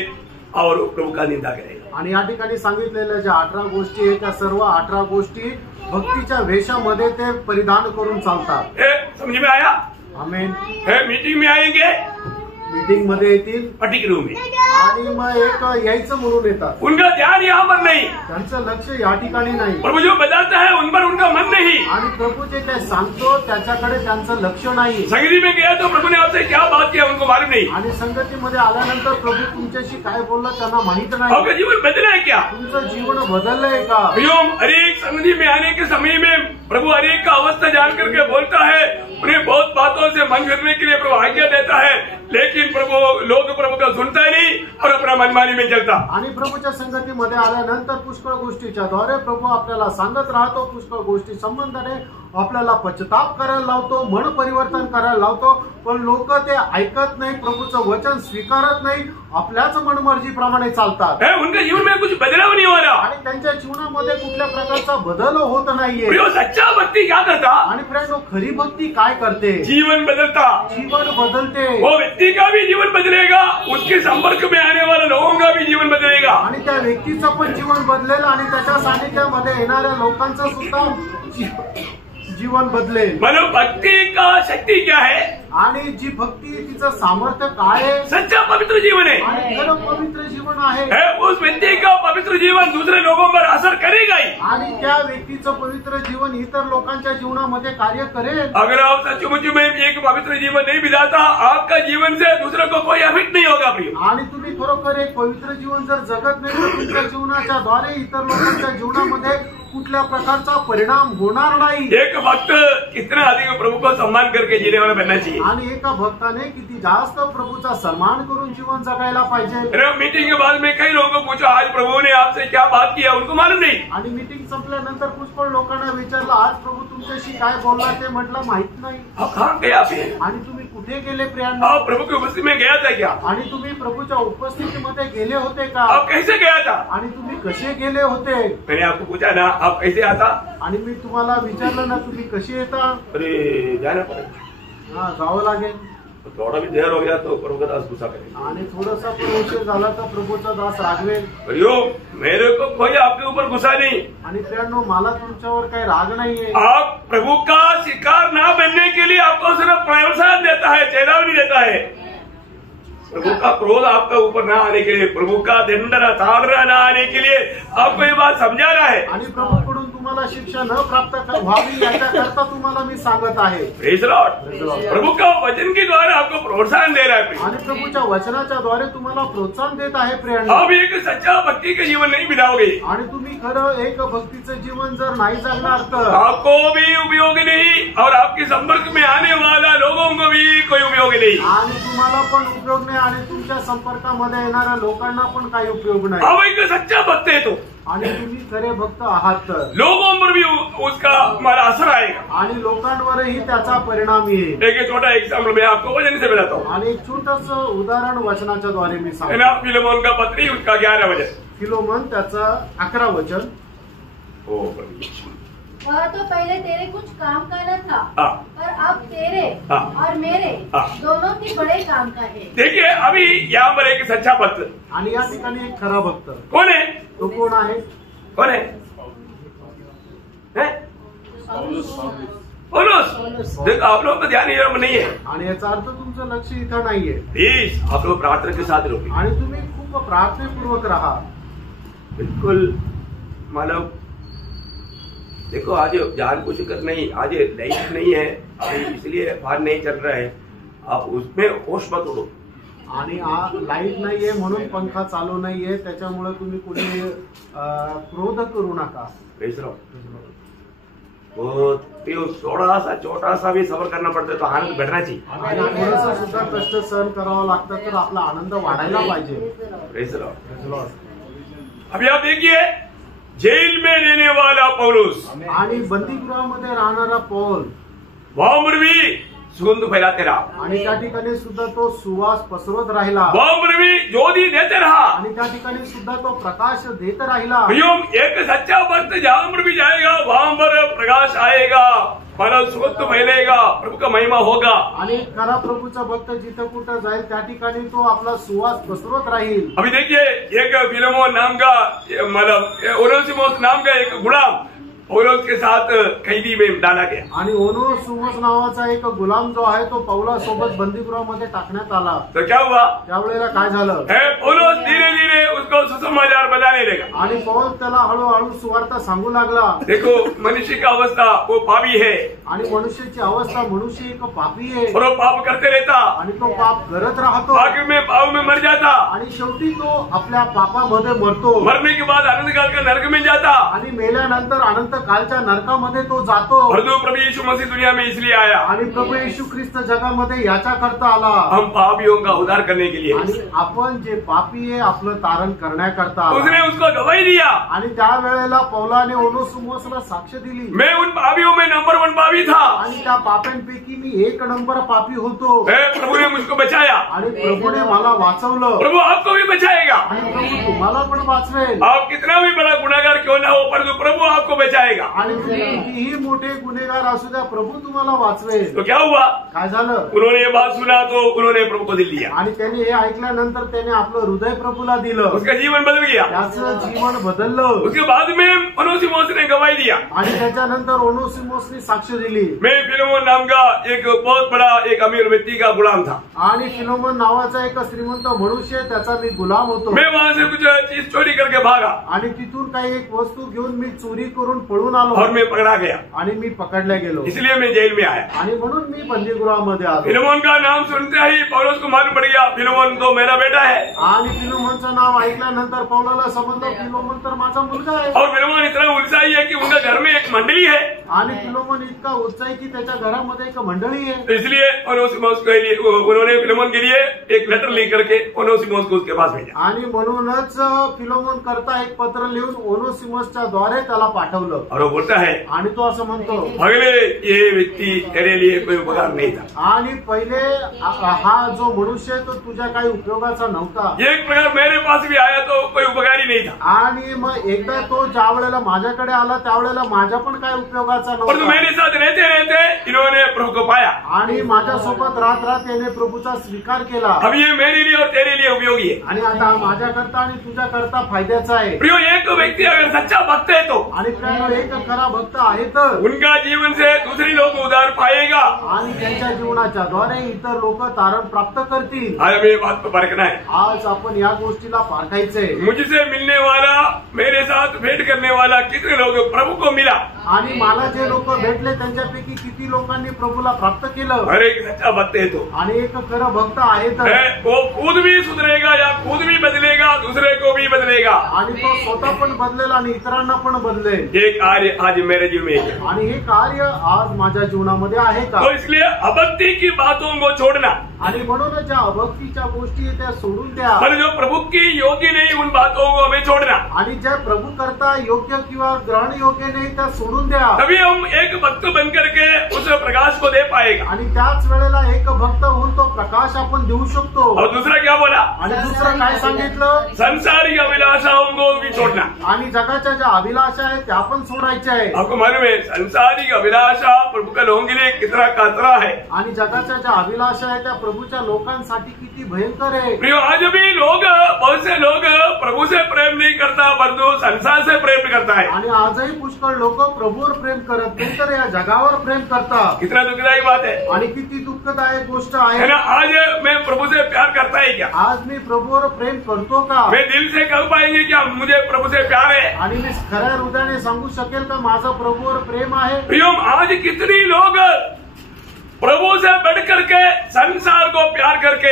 और प्रभु का निंदा करेगा। आणि या ठिकाणी सांगितलेल्या ज्या 18 गोष्टी आहेत त्या सर्व 18 गोष्टी भक्तीच्या वेशामध्ये ते परिधान करून चालतात। समझ में आया? आमेन। मीटिंग में आएंगे, मीटिंग मध्ये येतील पटिक रूम में, आणि मग एक यायचं म्हणून येतात। उनका ध्यान यहाँ पर नहीं, त्यांचं लक्ष या ठिकाणी नाही। प्रभु जो बताता है उन पर उनका मन नहीं, आणि प्रभु जे काय सांगतो त्याच्याकडे त्यांचं लक्ष नाही। संगति में गया तो प्रभु ने आपसे क्या बात किया उनको मालूम नहीं, आणि संगतीमध्ये आल्यानंतर प्रभु तुमच्याशी काय बोलला त्यांना माहित नाही। आपका जीवन बदला है क्या? तुमचं जीवन बदललंय का? हर एक संगति में आने के समय में प्रभु हर एक का अवस्था जान करके बोलता है, उन्हें बहुत बातों से मन फिरने के लिए प्रभु आज्ञा देता है, लेकिन लोग प्रभु का सुनता नहीं और अपना मनमानी में चलता। आणि प्रभूच्या संगतीमध्ये आल्यानंतर पुष्कळ गोष्टीच्या द्वारे प्रभू आपल्याला सांगत राहतो, पुष्कळ गोष्टी संबंधाने आपल्याला पश्चाताप करायला लावतो, मन परिवर्तन करायला लावतो, पण लोक ते ऐकत नाही, प्रभूचं वचन स्वीकारत नाही, आपल्याच मनमर्जीप्रमाणे चालतात। उनके जीवन में कुछ बदलाव नहीं हो रहा आणि त्यांच्या जीवनामध्ये कुठल्या प्रकारचा बदल होत नाहीये। सच्चा भक्ति क्या करता? आणि फ्रेंड खरी भक्ती काय करते? जीवन बदलता, जीवन बदलते। वो व्यक्ति का भी जीवन बदलेगा, उसके संपर्क में आने वाले लोगों का भी जीवन बदलेगा, आणि त्या व्यक्तीचं पण जीवन बदलेल आणि त्याच्या सानिध्यामध्ये येणाऱ्या लोकांचं सुद्धा जीवन बदलेल। मतलब भक्ति का शक्ति क्या है? आणि जी भक्ती तिचं सामर्थ्य काय आहे? सच्चा पवित्र जीवन है, आणि खरं पवित्र जीवन आहे। उस व्यक्ति का पवित्र जीवन दूसरे लोगों पर असर करेगा ही, आणि त्या व्यक्तीचं पवित्र जीवन इतर लोकांच्या जीवनामध्ये कार्य करेल। अगर आप सचमुच में एक पवित्र जीवन नहीं बिताता, आपका जीवन से दूसरे को कोई अफेक्ट नहीं होगा प्रिय। आणि तुम्ही खरोखर एक पवित्र जीवन जर जगत नाही तर तुमच्या जीवनाच्या द्वारे इतर लोकांच्या जीवनामध्ये कुठल्या प्रकारचा परिणाम होणार नाही। एक भक्त कितना अधिक प्रभु को सम्मान करके जीने वाला बनना चाहिए। आणि एका भक्ताने किती जास्त प्रभूचा सन्मान करून जीवन जगायला पाहिजे। मीटिंग के बाद में कई लोगों को पूछा आज प्रभु ने आपसे क्या बात किया, उनको मालूम नहीं। आणि मीटिंग संपल्यानंतर पुष्कळ लोकांना विचारलं आज प्रभू तुमच्याशी काय बोलला, ते म्हटलं माहित नाही। कहाँ गए आप? आणि तुम्ही कुठे गेले प्रियांनो? आप प्रभु की उपस्थिति में गया था क्या? आणि तुम्ही प्रभूच्या उपस्थितीमध्ये गेले होते का? आप कैसे गया था? आणि तुम्ही कसे गेले होते? मैंने आपको पूछा ना आप कैसे आता? आणि मी तुम्हाला विचारलं ना तुम्ही कसे येता? अरे जाना पड़ेगा, हा जावं लागेल। थोड़ा भी देर हो गया तो प्रभु का दास गुस्सा करेगा, आणि थोडासा पण उशीर झाला तर प्रभूचा दास रागवेल। मेरे को कोई आपके ऊपर गुस्सा नहीं। आणि प्रियांनो मला तुमच्यावर काही राग नाहीये। आप प्रभु का शिकार ना बनने के लिए आपको सिर्फ प्रोत्साहन देता है, चेतावनी देता है। प्रभु का क्रोध आपका ऊपर ना आने के लिए, प्रभु का दंडना ताड़ना ना आने के लिए आपको ये बात समझा रहा है। आणि प्रभूकडून तुम्हाला शिक्षा न प्राप्त व्हावी याच्याकरता तुम्हाला मी सांगत आहे। Praise Lord. प्रभु का वचन के द्वारा आपको प्रोत्साहन दे रहा है। आणि प्रभूच्या वचनाच्या द्वारे तुम्हाला प्रोत्साहन देत आहे प्रियांनो। आप एक सच्चा भक्ति का जीवन नहीं बिताओगे, आणि तुम्ही खरं एक भक्तीचं जीवन जर नाही जगणार तर आपको भी उपयोग नहीं और आपके संपर्क में आने वाला लोगों को भी कोई उपयोग नहीं। आणि तुम्हाला पण उपयोग नाही आणि तुमच्या संपर्कामध्ये येणाऱ्या लोकांना पण काही उपयोग नाही। आप एक सच्चा भक्त है तो, आणि तुम्ही खरे भक्त आहात तर लोगों पर भी उसका हमारा असर आएगा आणि लोकांवरही त्याचा परिणाम येईल। एक छोटा एग्जाम्पल मैं आपको वचन से बताता हूँ। आणि एक छोटस उदाहरण वचनाच्या द्वारे मी है सांगतो। ना, फिलोमोन का पत्री उसका 11 वचन। फिलोमन त्याचं 11 वचन। वह तो पहले तेरे कुछ काम का न था, पर अब तेरे और मेरे दोनों के बड़े काम का है। देखिए अभी यहाँ पर एक सच्चा भक्त, आणि या ठिकाणी एक खरा भक्त कौन है? तो कोण आहे? कौन है? पौलुस। देखो आप लोग का ध्यान इधर में नहीं है, आणि याचा अर्थ तुमचं लक्ष इथं नाहीये। प्लीज आप लोग प्रार्थना के साथ रहोगे। आणि तुम्ही खूप प्रार्थनापूर्वक राहा। बिल्कुल मतलब देखो आज जान कुछ कर नहीं, आज लाइट नहीं है इसलिए फैन नहीं चल रहा है, आप उसमें होश मत उड़ो। आणि लाईट नाहीये म्हणून पंखा चालू नाहीये त्याच्यामुळे तुम्ही कुणी क्रोध करू नका। वो थोड़ा सा छोटा सा भी सफर करना पड़ता है तो आनंद बढ़ना चाहिए। थोडंसं सुद्धा कष्ट सहन करावं लागतं तर आपला आनंद वाढायला पाहिजे। अभी आप देखिए जेल में रहने वाला पौलुस आणि बंदीगृहामध्ये राहणारा पौल, वहां पर भी सुगंध फैलाते रहा आणि त्या ठिकाणी सुद्धा तो सुवास पसरवत राहिला वहां पर भी ज्योति देते रहा। आणि त्या ठिकाणी सुद्धा तो प्रकाश देत राहिला। प्रियो, एक सच्चा भक्त जहां पर भी जाएगा वहां पर प्रकाश आएगा, परम सुगंध फैलेगा, प्रभु का महिमा होगा। आणि खरा प्रभूचा भक्त जिथे कुठं जाईल त्या ठिकाणी तो आपला सुवास पसरवत राहील। अभी देखिए, एक फिलोमोन नाम का मतलब ओनेसिमोस नाम का एक गुलाम पौलुस के साथ कैदी में डाला गया आणि ओनेसिमोस नावाचा एक गुलाम जो आहे तो पौलासोबत बंदीगृहामध्ये टाकण्यात आला। तो क्या हुआ? त्यावेळेला काय झालं? पौलुस धीरे धीरे उसको सुसमाचार बताने लगा। आणि पौल त्याला हळूहळू सुवार्ता सांगू लागला। देखो, मनुष्य की अवस्था वो पापी है आणि मनुष्याची अवस्था, मनुष्य एक पापी आहे और वो पाप करते रहता आणि तो पाप करत राहतो आखिर में पाप में मर जाता आणि शेवटी तो आपल्या पापामध्ये मरतो। मरने के बाद अनंत काल का नरक में जाता आणि मेल्यानंतर अनंत कालच्या नरकामध्ये तो जातो। परंतु प्रभु यीशु मसीह दुनिया में इसलिए आया, आणि प्रभू येशू ख्रिस्त जगामध्ये याच्या करता आला हम पापियों का उद्धार करने के लिए। आणि आपण जे पापी आहे आपलं तारण करण्याकरता आला। उसने उसको गवाही दिया, आणि त्या वेळेला पौलाने ओनेसिमोसला साक्ष दिली, मैं उन पापियों में नंबर 1 पापी था आणि त्या पाप्यांपैकी मी 1 नंबर पापी होतो। प्रभु ने मुझको बचाया, आणि प्रभूने मला वाचवलं, प्रभु आपको भी बचाएगा। आणि प्रभू तुम्हाला पण वाचवेल। आप कितना भी बड़ा गुनाहगार क्यों ना हो, परंतु प्रभु आपको बचाएगा। आणि तुम्ही कितीही मोठे गुन्हेगार असू द्या, प्रभू तुम्हाला वाचवेल। तो क्या हुआ? काय झालं? उन्होंने ये बात सुना तो उन्होंने प्रभु को दिल दिया, आणि त्यांनी हे ऐकल्यानंतर त्याने आपलं हृदय प्रभूला दिलं, उसका जीवन बदल गया। त्याचं जीवन बदललं। उसके बाद में ओनेसिमोस ने गवाही दिया, आणि त्याच्यानंतर ओनेसिमोसने साक्ष दिली, मैं फिलोमोन नाम का एक बहुत बड़ा एक अमीर व्यक्ति का गुलाम था, आणि फिलोमोन नावाचा एक श्रीमंत मनुष्य त्याचा मी गुलाम होतो। मैं वहां से कुछ चीज चोरी करके भागा आणि तिथून काही एक वस्तू घेऊन मी चोरी करून पळून आलो, और मैं पकड़ा गया, आणि मी पकडल्या गेलो, इसलिए मैं जेल में आया। आणि म्हणून मी बंदीगृहामध्ये आलो। फिलोमोन का नाम सुनते ही पौलुस को मालूम पड़ गया, फिलोमोन तो मेरा बेटा है, आणि फिलोमोनचं नाव ऐकल्यानंतर पौलाला समजलं फिलोमोन तर माझा मुलगा आहे। और फिलोमोन इतना उत्साही है कि उनका घर में एक मंडली है, आणि फिलोमोन इतका उत्साही की त्याच्या घरामध्ये एक मंडळी आहे। तो इसलिए ओनेसिमोस के लिए उन्होंने फिलोमोन के लिए एक लेटर लिख करके ओनेसिमोस को उसके पास भेजा। आणि म्हणूनच फिलोमोन करता एक पत्र लिहून ओनेसिमोसच्या द्वारे त्याला पाठवलं। और वो बोलता है, आणि तो असं म्हणतो, अगले ये व्यक्ति तेरे लिए कोई उपकार नहीं था, आणि पहिले हा जो मनुष्य आहे तो तुझ्या काही उपयोगाचा नव्हता। एक प्रकार मेरे पास भी आया तो कोई उपकारी नहीं था, आणि मग एकदा तो ज्या वेळेला माझ्याकडे आला त्यावेळेला माझ्या पण काही उपयोगाचा परंतु नव्हता। मेरे साथ रहते रहते इन्होंने प्रभु को पाया। आणि माझ्यासोबत रात रात याने प्रभूचा स्वीकार केला। अब ये मेरे लिए और तेरे लिए उपयोगी है। आणि आता माझ्याकरता आणि तुझ्याकरता फायद्याचा आहे। प्रियो, एक व्यक्ति अगर सच्चा भक्त है तो आणि त्यामुळे एक खरा भक्त आहे तर उनका जीवन से दूसरे लोग उद्धार पाएगा। आणि त्यांच्या जीवनाच्या द्वारे इतर लोक तारण प्राप्त करतील। आज हमें ये बात को परखना है। आज आपण या गोष्टीला पारखायचंय। मुझसे मिलने वाला, मेरे साथ भेंट करने वाला कितने लोग प्रभु को मिला, आणि मला जे लोक भेटले त्यांच्यापैकी किती लोकांनी प्रभूला प्राप्त केलं। हर एक सच्चा भक्त है तो आणि एक खरं भक्त आहे तर वो खुद भी सुधरेगा या खुद भी बदलेगा, दूसरे को भी बदलेगा। आणि तो स्वतः पण बदलेल आणि इतरांना पण बदलेल। ये कार्य आज मेरे जीवन में है, आणि हे कार्य आज माझ्या जीवनामध्ये आहे का? तो इसलिए अभक्ति की बातों को छोड़ना, आणि म्हणून ज्या अभक्तीच्या गोष्टी आहेत त्या सोडून द्या। पर जो प्रभु की योग्य नहीं उन बातों को हमें छोड़ना। आणि ज्या प्रभू करता योग्य किंवा ग्रहण योग्य नाही त्या सोडून द्या। तभी हम एक भक्त बन करके उस प्रकाश को दे पाएगा। आणि त्याच वेळेला एक भक्त होऊन तो प्रकाश आपण देऊ शकतो। और दूसरा क्या बोला? आणि दुसरं काय सांगितलं? संसारिक अभिलाषाओं को भी छोड़ना। आणि जगाच्या ज्या अभिलाषा आहेत त्या पण सोडायच्या आहेत। आपको मालूम है संसारिक अभिलाषा प्रभु के लोगों के लिए कितना खतरा है। आणि जगाच्या ज्या अभिलाषा आहेत त्या प्रभूच्या लोकांसाठी किती भयंकर आहे। प्रियो, आज भी लोग, बहुत से लोग प्रभु से प्रेम नहीं करता, परंतु संसार से प्रेम करता है। आणि आजही पुष्कळ लोक प्रभूवर प्रेम करत नाही तर या जगावर प्रेम करतात। कितना दुखदायी बात है, आणि किती दुःखदायक गोष्ट है आहे ना। आज मैं प्रभु से प्यार करता है क्या? आज मी प्रभूवर प्रेम करतो का? मैं दिल से कह पाएंगे क्या मुझे प्रभु से प्यार है? आणि मी खऱ्या हृदयाने सांगू शकेल का माझं प्रभूवर प्रेम आहे? प्रियो, आज कितनी लोग प्रभु से बढ़ करके, संसार को प्यार करके,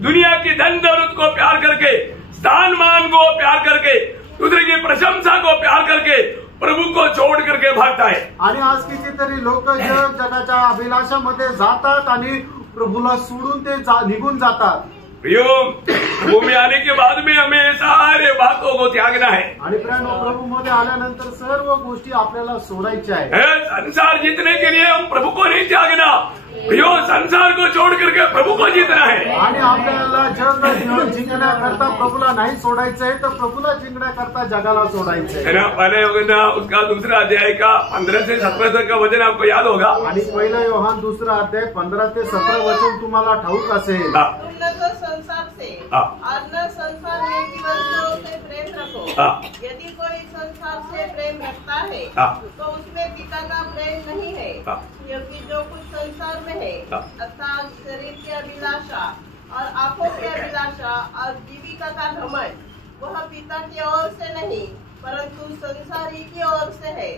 दुनिया की धन दौलत को प्यार करके, स्थान मान को प्यार करके, दूसरे की प्रशंसा को प्यार करके प्रभु को छोड़ करके भागता है। आणि आज कितीतरी लोक जगाच्या अभिलाषामध्ये जातात आणि प्रभूला सोडून ते निघून जातात। प्रियो, प्रभु में आने के बाद में हमें सारे बातों को त्यागना है। आणि प्रभू मध्ये आल्यानंतर सर्व गोष्टी आपल्याला सोडायच्या आहेत। संसार जीतने के लिए हम प्रभु को नहीं त्यागना, यो संसार को छोड़ करके प्रभु को जीतना है। आणि आपल्याला जग जिंकण्याकरता प्रभूला नाही सोडायचंय, तर प्रभूला जिंकण्याकरता जगाला सोडायचंय। है ना, पहले योहान उसका दूसरा अध्याय का 15 से 17 तक का वचन आपको याद होगा। आणि पहिला योहान दूसरा अध्याय 15 ते 17 वचन तुम्हाला ठाऊक असेल। तुम न तो संसार से और न संसार में की वस्तुओं से प्रेम रखो। यदि कोई संसार से प्रेम रखता है तो उसमें पिता का प्रेम नहीं है, क्योंकि जो कुछ संसार में है अर्थात शरीर की अभिलाषा और आंखों की अभिलाषा और जीविका का घमंड, वह पिता की ओर से नहीं परंतु संसार ही की ओर से है।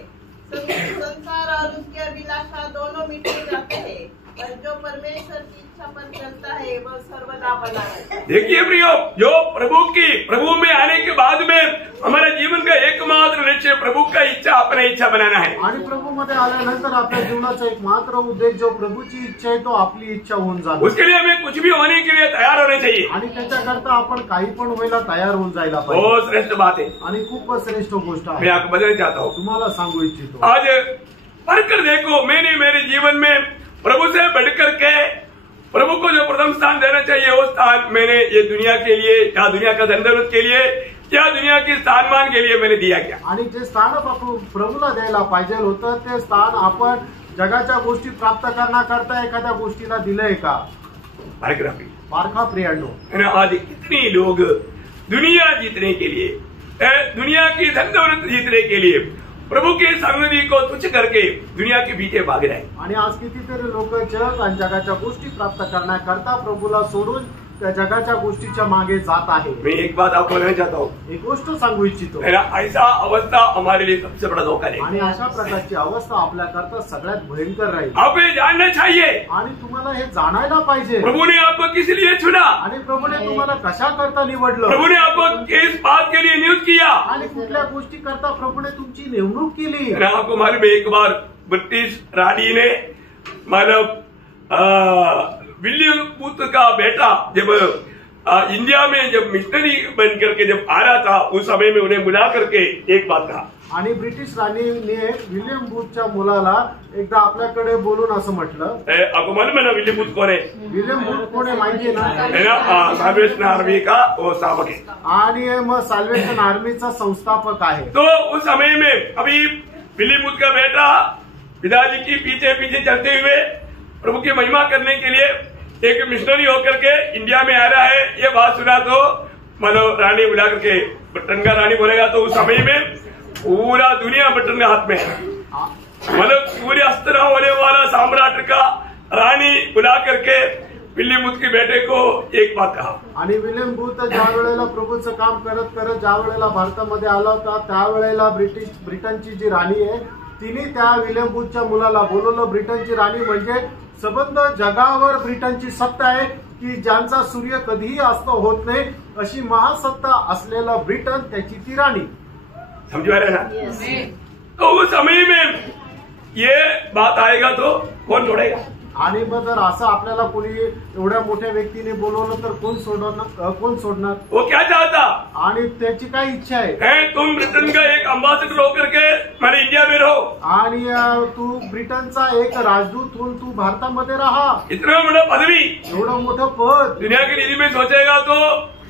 संसार और उसकी अभिलाषा दोनों मिट जाते हैं, पर जो परमेश्वर की इच्छा पर चलता है वह सर्वदा बना है। देखिए प्रियो, जो प्रभु में आने के बाद में हमारा जीवन का एकमात्र लक्ष्य प्रभु का इच्छा अपना इच्छा बनाना है। आणि प्रभू मध्ये आल्यानंतर आपल्या जीवनाचा एक मात्र उद्देश जो प्रभूची इच्छा आहे तो आपली इच्छा होऊन जातो। उसके लिए हमें कुछ भी होने के लिए तैयार होना चाहिए आणि त्याच्याकरता आपण काही पण व्हायला तैयार होऊन जायला पाहिजे। बहुत श्रेष्ठ बात है, आणि खूप श्रेष्ठ गोष्ट मैं आहे। आपको बताना चाहता हूँ, तुम्हाला सांगू इच्छितो, आज पढ़कर देखो, मैंने मेरे जीवन में प्रभु से बढ़कर के प्रभु को जो प्रथम स्थान देना चाहिए वो स्थान मैंने ये दुनिया के लिए या दुनिया का धन दौलत के लिए या दुनिया की स्थानमान के लिए मैंने दिया गया। आणि जे स्थान आपण प्रभूला द्यायला पाहिजे होतं ते स्थान आपण जगाच्या गोष्टी प्राप्त करण्याकरता एखाद्या गोष्टीला दिलंय का? पारखा प्रियांनो, आज कितने लोग दुनिया जीतने के लिए, दुनिया की धन दौलत जीतने के लिए प्रभु की संगति को तुच्छ करके दुनिया के पीछे भाग रहे हैं। आणि आज कितीतरी लोक जग आणि जगाच्या गोष्टी प्राप्त करण्याकरता प्रभूला सोडून त्या जगाच्या गोष्टीच्या मागे जात आहे। मैं एक बात आपको कहना चाहता हूँ, एक गोष्ट सांगू इच्छितो, ऐसा अवस्था हमारे लिए सबसे बड़ा धोखा है। आणि अशा प्रकारची अवस्था आपल्याकरता सगळ्यात भयंकर राहील। आपको ये जानना चाहिए, आणि तुम्हाला हे जाणायला पाहिजे प्रभु ने आपको किस लिए चुना, आणि प्रभूने तुम्हाला कशा करता निवडलं, प्रभु ने आपको किस बात के लिए नियुक्त किया, आणि कुठल्या गोष्टी करता प्रभूने तुमची नेमणूक केली। आपको मालूम है, एक बार ब्रिटिश रानी ने मतलब विलियम बूथ का बेटा जब इंडिया में जब मिशनरी बन करके जब आ रहा था उस समय में उन्हें बुला करके एक बात कहा, आणि ब्रिटिश राणीने विलियम बूथच्या मुलाला एकदा आपल्याकडे बोलून असं म्हटलं। आपको मालूम है ना विलियम बूथ कौन है? विलियम बूथ कोण आहे माहिती आहे है ना, साल्वेशन आर्मी का वो स्थापक है, आणि मग साल्वेशन आर्मीचा संस्थापक आहे। तो उस समय में अभी विलियम बूथ का बेटा पिताजी की पीछे पीछे चलते हुए प्रभु की महिमा करने के लिए एक मिशनरी होकर के इंडिया में आ रहा है। ये बात सुना तो मतलब रानी बुला करके, ब्रिटेन का रानी बोलेगा तो उस समय में पूरा दुनिया ब्रिटेन के हाथ में है, मतलब सूर्य अस्त होने वाला सम्राट का रानी बुला करके विलियम बूथ के बेटे को एक बात कहा। आणि विलियम बूथ ज्या वेळेला प्रभूचं काम करत करत ज्या वेळेला भारतामध्ये आला होता त्यावेळेला ब्रिटनची जी राणी आहे तिने त्या विलियम बूथच्या मुलाला बोलवलं। ब्रिटनची राणी म्हणजे संबंध जगावर ब्रिटनची सत्ता आहे की ज्यांचा सूर्य कधीही अस्त होत नाही अशी महासत्ता असलेला ब्रिटन, त्याची ती राणी। समझ आ रहे ना? तो उस समय में ये बात आएगा तो कौन छोड़ेगा? आणि मग जर असं आपल्याला कोणी एवढ्या मोठ्या व्यक्तीने बोलवलं तर कोण सोडणार? वो क्या चाहता? आणि त्याची काय इच्छा आहे? तुम ब्रिटेन का एक अम्बासिडर होकर के मैंने इंडिया में रहो, आणि तू ब्रिटनचा एक राजदूत होऊन तू भारतामध्ये राहा। इतना बड़ा पदवी, एवढं मोठं पद दुनिया की नीति में सोचेगा तो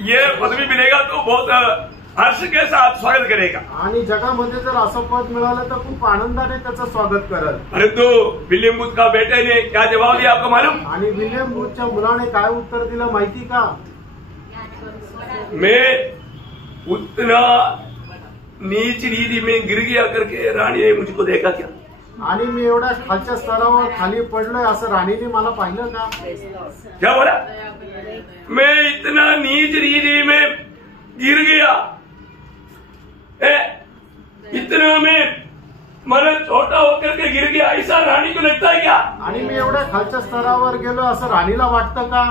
ये पदवी मिलेगा तो बहुत हर्ष के साथ स्वागत करेगा, आणि जगामध्ये जर असं पद मिळालं तर खूप आनंदाने त्याचं स्वागत करेल। परंतु विलियम बूथ का बेटे ने क्या जवाब दिया आपको मालूम? आणि विलियम बूथच्या मुलाने काय उत्तर दिलं माहिती का? मैं उतना नीच रीति में गिर गया करके रानी ने मुझको देखा क्या? आणि मी एवढ्या खालच्या स्तरावर खाली पडलोय असं राणीने मला पाहिलं का? क्या बोला? मैं इतना नीच रीति में गिर गया, इतना में मन छोटा होकर के गिर गया, ऐसा रानी को लगता है क्या? आणि मी एवढ्या खालच्या स्तरावर गेलो असं राणीला वाटतं का?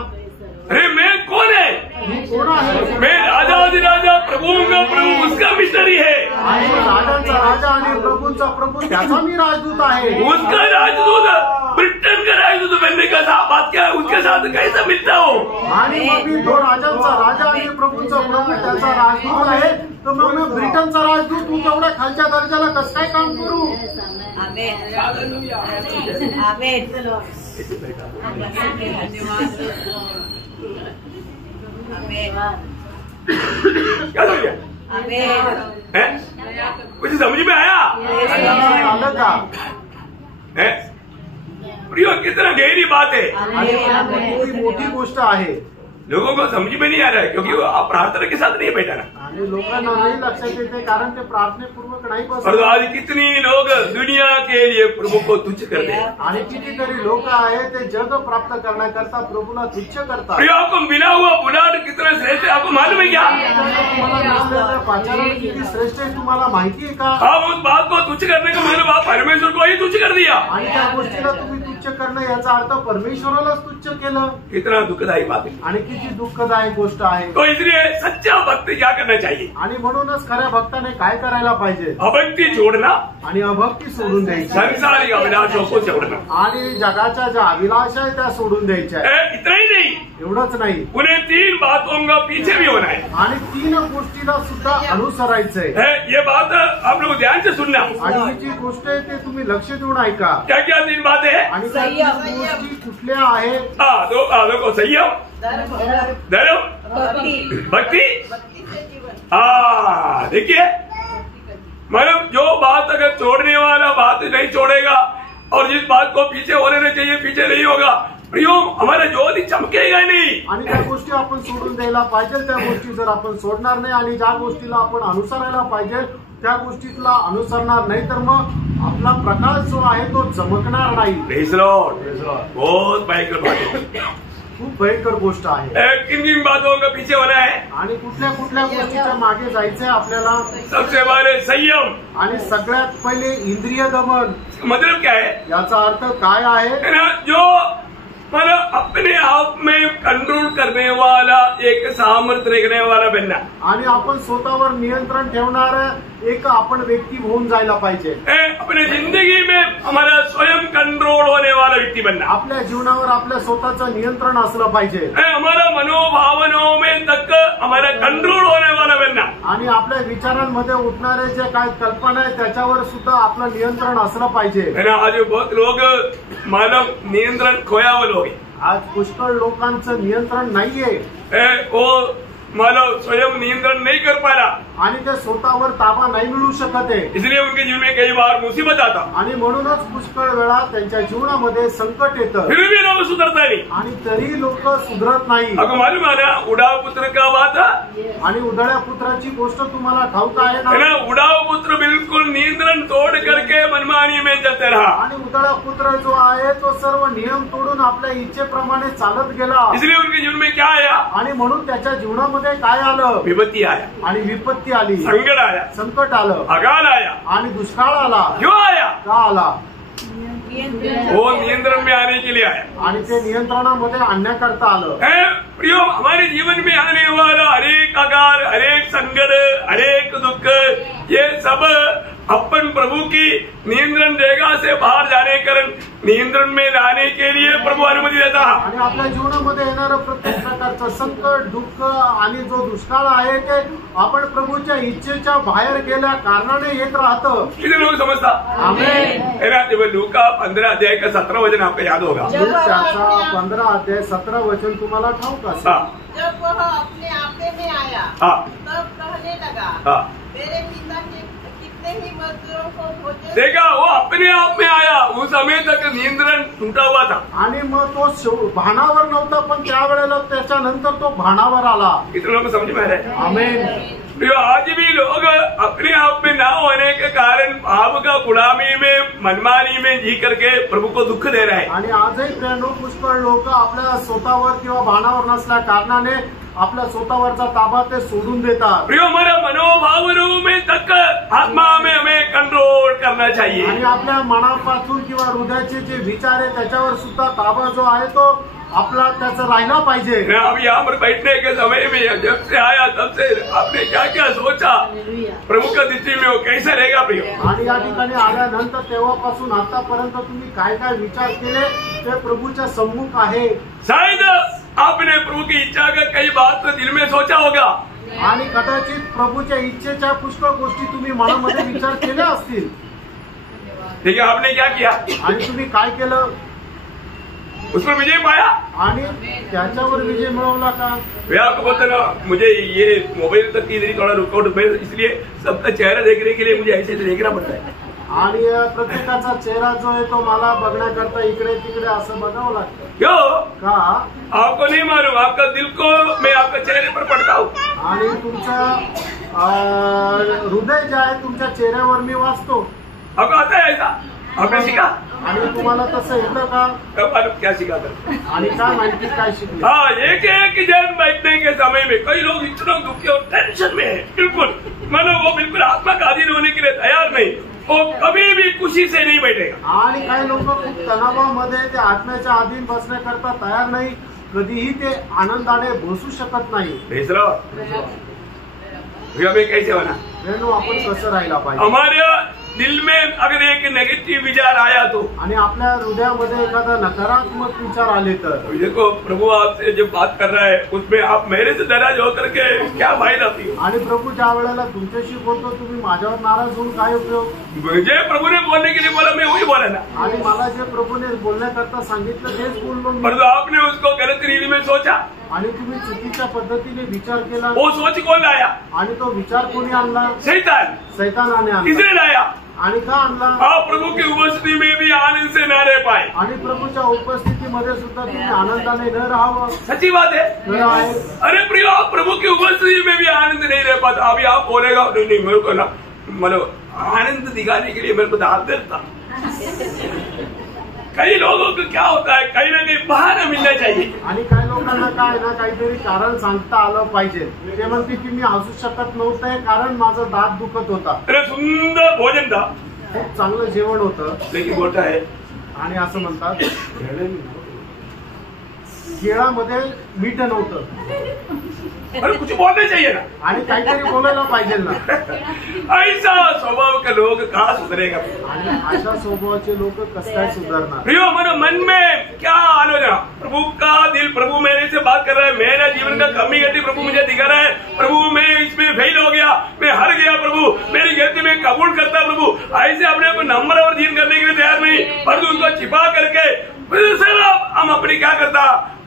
अरे मैं कौन है? मी कोण आहे? मैं राजा प्रभु का प्रभु उसका मिशनरी है, आणि राजांचा राजा आणि प्रभूंचा प्रभू त्याचा मी राजदूत आहे। उसका राजदूत ब्रिटेन का राजदूत बनने का बात क्या है, उसके साथ कैसे मिलता हूँ? आणि मग मी तो राजांचा राजा आणि प्रभूंचा प्रभू त्याचा राजदूत आहे, तर मग मी ब्रिटनचा राजदूत तू तेवढ्या खालच्या दर्जाला कसं काय काम करू? आमेन आमेन क्या समझ गया? आमेन कुछ समझ में आया? आलं का? है? प्रियो, कितना गहरी बात है। आणि मोठी गोष्ट आहे, लोगों को समझ में नहीं आ रहा है, क्योंकि वो आप प्रार्थना के साथ नहीं बैठा ना। आणि लोकांना नाही लक्षात येते कारण ते प्रार्थनेपूर्वक नाही और बसत. आज कितनी लोग दुनिया के लिए प्रभु को तुच्छ करते हैं। आणि कितीतरी लोक आहेत ते जग प्राप्त करण्याकरता प्रभूला तुच्छ करतात. प्रियो, आपको मिला हुआ बुलाड कितना श्रेष्ठ है, आपको मालूम है क्या? तुम्हाला मिळालेलं पाचारण किती श्रेष्ठ आहे तुम्हाला माहिती आहे का? आप उस बात को तुच्छ करने का मतलब आप परमेश्वर को ही तुच्छ कर दिया। आणि त्या गोष्टीला तुम्ही तुच्छ करणं याचा अर्थ परमेश्वरालाच तुच्छ केलं. कितना दुखदायी बात है। आणि किती दुःखदायक गोष्ट आहे. तो इसलिए सच्चा भक्त क्या करना चाहिए? आणि म्हणूनच खऱ्या भक्ताने काय करायला पाहिजे? अभक्ति छोड़ना, आणि अभक्ती सोडून द्यायची संसारिक अभिलाषों को छोड़ना। आणि जगाच्या ज्या अभिलाषा आहे त्या सोडून द्यायच्या. इतना ही नहीं, एवढंच नाही, उन्हें 3 बातों का पीछे भी होना है। आणि 3 गोष्टीला सुद्धा अनुसरायचंय. ये बात आप लोग ध्यान से सुनना। आणि ही जी गोष्ट आहे ते तुम्ही लक्ष देऊन ऐका. क्या क्या 3 बातें हैं? आणि त्या 3 गोष्टी कुठल्या आहेत? देखो, संयम, धर्म, भक्ति। भक्ति से जीवन। देखिए, मतलब जो बात अगर छोड़ने वाला बात नहीं छोड़ेगा और जिस बात को पीछे हो लेना चाहिए पीछे नहीं होगा, प्रियो, हमारा ज्योति चमकेगा नहीं। आणि त्या गोष्टी आपण सोडून द्यायला पाहिजे. त्या गोष्टी जर आपण सोडणार नाही आणि ज्या गोष्टीला आपण अनुसरायला पाहिजे त्या गोष्टीला अनुसरणार नाही तर मग आपला प्रकाश जो आहे तो चमकणार नाही. Praise Lord. बहुत भयंकर बात है, खूप भयंकर गोष्ट आहे. किन बातों का पीछे होना है? आणि कुठल्या कुठल्या गोष्टीच्या मागे जायचंय आपल्याला? सबसे पहले संयम। आणि सगळ्यात पहिले इंद्रिय दमन. मतलब क्या है? याचा अर्थ काय आहे? जो मतलब अपने आप में कंट्रोल करने वाला एक सामर्थ्य रखने वाला बनना। आणि आपण स्वतःवर नियंत्रण ठेवणार एक आपण व्यक्ती होऊन जायला पाहिजे. अपने जिंदगी में हमारा स्वयं कंट्रोल होने वाला व्यक्ति बनना। आपल्या जीवनावर आपल्या स्वतःचं नियंत्रण असलं पाहिजे. हमारा मनोभावनाओं में तक हमारा कंट्रोल होने वाला बनना। आणि आपल्या विचारांमध्ये उठणारे जे काय कल्पना आहे त्याच्यावर सुद्धा आपलं नियंत्रण असलं पाहिजे. आज बहुत लोग मानव नियंत्रण खोया हुए लोग, आज पुष्कळ लोकांचं नियंत्रण नाहीये. वो मानव स्वयं नियंत्रण नहीं कर पा रहा आणि ते स्वतःवर ताबा नाही मिळू शकत आहे. इसलिए उनके जीवन में कई बार मुसीबत आता. आणि म्हणूनच पुष्कळ वेळा त्यांच्या जीवनामध्ये संकट येतं. फिर भी लोग सुधरता नहीं. आणि तरी लोक सुधरत नाही. आपको मालूम है ना उड़ाव पुत्र का बात? आणि उधळ्या पुत्राची गोष्ट तुम्हाला ठाऊक आहे ना? उड़ाव पुत्र बिल्कुल नियंत्रण तोड़ करके मनमानी में चलते रहा. आणि उधळा पुत्र जो आहे तो सर्व नियम तोडून आपल्या इच्छेप्रमाणे चालत गेला. इसलिए उनके जीवन में क्या आया? आणि म्हणून त्याच्या जीवनामध्ये काय आलं? विपत्ती आया. आणि विपत्ती आली. संकट आया. संकट आलं. अकाल आया. आणि दुष्काळ आला. क्यों आया? का आला? वो नियंत्रण में आने के लिए आया. आणि ते नियंत्रणामध्ये आणण्याकरता आलं. प्रियो, हमारे जीवन में आने वाला हरेक अकाल, हरेक संकट, हरेक दुख, ये सब अपन प्रभु की नियंत्रण रेखा से बाहर जाने कारण नियंत्रण में लाने के लिए प्रभु अनुमति देता है. आणि आपल्या जीवनामध्ये येणारं प्रत्येक प्रकारचं संकट, दुःख आणि जो दुष्काळ आहे ते आपण प्रभूच्या इच्छेच्या बाहेर गेल्या कारणाने येत राहतं. कितने लोग समझता? आमेन. जब लूका 15 अध्याय का 17 वचन आपको याद होगा. त्याचा 15 अध्याय 17 वचन तुम्हाला ठाऊक असेल. जब वह अपने आपे में आया तब कहने लगा, मेरे पिता के कितने ही मजदूरों को भोजन. देखा, वो अपने आप में आया. उस समय तक नियंत्रण टूटा हुआ था. आणि मग तो भानावर नव्हता पण त्यावेळेला त्याच्यानंतर तो भानावर आला. कितने लोग समझ में आ रहे हैं? आमेन. आज भी लोग अपने आप में ना होने के कारण पाप का गुलामी में मनमानी में जी करके प्रभु को दुःख दे रहे हैं. आणि आजही प्रेरणू पुष्कळ लोक आपल्या स्वतःवर किंवा भानावर नसल्या कारणाने आपल्या स्वतःवरचा ताबा ते सोडून देतात. प्रियो, हमारा मनोभावनाओं में तक आत्मा में हमें कंट्रोल करना चाहिए. आणि आपल्या मनापासून किंवा हृदयाचे जे विचार आहे त्याच्यावर सुद्धा ताबा जो आहे तो आपला त्याचा राहिला पाहिजे. अब यहाँ पर बैठने के समय में जब से आया तब से आपने क्या क्या सोचा प्रभु का दृष्टि में वो कैसे रहेगा प्रियो? आणि या ठिकाणी आल्यानंतर तेव्हापासून आतापर्यंत तुम्ही काय काय विचार केले ते प्रभूच्या सम्मुख आहे. शायद आपने प्रभु की इच्छा का कई बात तो दिल में सोचा होगा, आणि कदाचित प्रभूच्या इच्छेच्या पुष्कळ गोष्टी तुम्ही मनामध्ये विचार केल्या असतील. लेकिन आपने क्या किया? आणि तुम्ही काय केलं? उस पर विजय पाया आणि त्याच्यावर विजय मिळवला का? मैं आपको बोलता ना, मुझे ये मोबाइल तक की थोड़ा रुकआउट, इसलिए सबका चेहरा देखने के लिए मुझे ऐसे देखना पड़ता है. आणि प्रत्येकाचा चेहरा जो आहे तो मला बघण्याकरता इकडे तिकडे असं बघावं लागतं. क्यों? का? आपको नहीं मालूम, आपका दिल को मैं आपका चेहरे पर पढ़ता हूँ. आणि तुमचं हृदय जे आहे तुमच्या चेहऱ्यावर मी वाचतो. आपको आता है ऐसा? आपने सीखा? आणि तुम्हाला तसं येतं का? कब मालूम क्या सीखा था? आणि काय माहिती काय शिकले? हाँ, एक जन बैठने के समय में कई लोग इतना दुखी और टेंशन में है, बिल्कुल मानो वो बिल्कुल आत्मा का अधीन होने के लिए तैयार नहीं, वो कभी भी खुशी से नहीं बैठेगा. आणि काही लोक खूप तणावामध्ये ते आत्म्याच्या अधीन बसण्याकरता तयार नाही, कधीही ते आनंदाने बसू शकत नाही. भेसरा हमें कैसे होना? वेणू आपण कसं राहिला पाहिजे? हमारे दिल में अगर एक नेगेटिव विचार आया तो, आणि आपल्या हृदयामध्ये एखादा नकारात्मक विचार आले तर, देखो प्रभु आपसे जो बात कर रहा है उसमें आप मेरे से नाराज होकर के क्या फायदा थी? आणि प्रभू ज्या वेळेला तुमच्याशी बोलतो तुम्ही माझ्यावर नाराज होऊन काय उपयोग? मुझे प्रभु ने बोलने के लिए बोला, मैं वही बोला ना. आणि मला जे प्रभूने बोलण्याकरता सांगितलं तेच बोललो मी. परंतु आपने उसको गलत रीति में सोचा. आणि तुम्ही चुकीच्या पद्धतीने विचार केला. वो सोच कौन लाया? आणि तो विचार कोणी आणला? शैतान. सैतानाने आणला. किसने लाया? आणि का आणला? आप प्रभु की उपस्थिति में भी आनंद से न रह पाए. आणि प्रभूच्या उपस्थितीमध्ये सुद्धा तुम्ही आनंदाने न राहावं. सच्ची बात है. खरं आहे. अरे प्रिय, आप प्रभु की उपस्थिति में भी आनंद नहीं रह पाता. अभी आप बोलेगा नहीं मेरे को ना, मतलब आनंद दिखाने के लिए मेरे को दाद देता. कई लोगों को क्या होता है, कहीं ना कहीं बहाना मिलना चाहिए. आणि काही लोकांना काय ना काहीतरी कारण सांगता आलं पाहिजे. ते म्हणते की मी हसू शकत नव्हते कारण माझं दात दुखत होता. अरे सुंदर भोजन था, खूप चांगलं जेवण होतं, लेकिन बोलता है आणि असं म्हणतात केळामध्ये मीठ नव्हतं. अरे कुछ बोलना चाहिए ना. आणि काहीतरी बोलायला पाहिजे ना. ऐसा स्वभाव के लोग कहाँ सुधरेगा? आणि अशा स्वभावाचे लोक कसं काय सुधारणार? प्रियो, मेरे मन में क्या आलोचना, प्रभु का दिल, प्रभु मेरे से बात कर रहा है, मेरा जीवन का कमी गति प्रभु मुझे दिखा रहा है, प्रभु मैं इसमें फेल हो गया, मैं हार गया, प्रभु मेरी गलती में कबूल करता प्रभु. ऐसे अपने को नम्र और दीन करने के लिए तैयार नहीं, परंतु उसको छिपा करके हम अपनी क्या करता,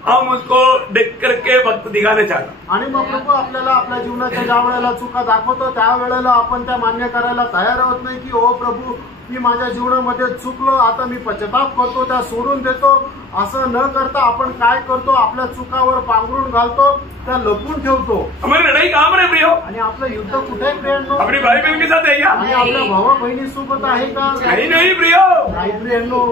हम उसको देख करके वक्त दिखाना चाहता. आणि मग प्रभू आपल्याला आपल्या जीवनाच्या ज्या वेळेला चुका दाखवतो त्या वेळेला आपण त्या मान्य करायला तयार होत नाही की ओ प्रभू मी माझ्या जीवनामध्ये चुकलो, आता मी पश्चाताप करतो, त्या सोडून देतो. असं न करता आपण काय करतो, आपल्या चुकावर पांघरून घालतो, त्या लपून ठेवतो. हमारी लढाई कहाँ पर है प्रियो? आणि आपलं युद्ध कुठे आहे प्रियांनो? अपनी भाई बहन के साथ है क्या? आणि आपल्या भावा बहिणी सोबत आहे का? नहीं प्रियो. नाही प्रियांनो.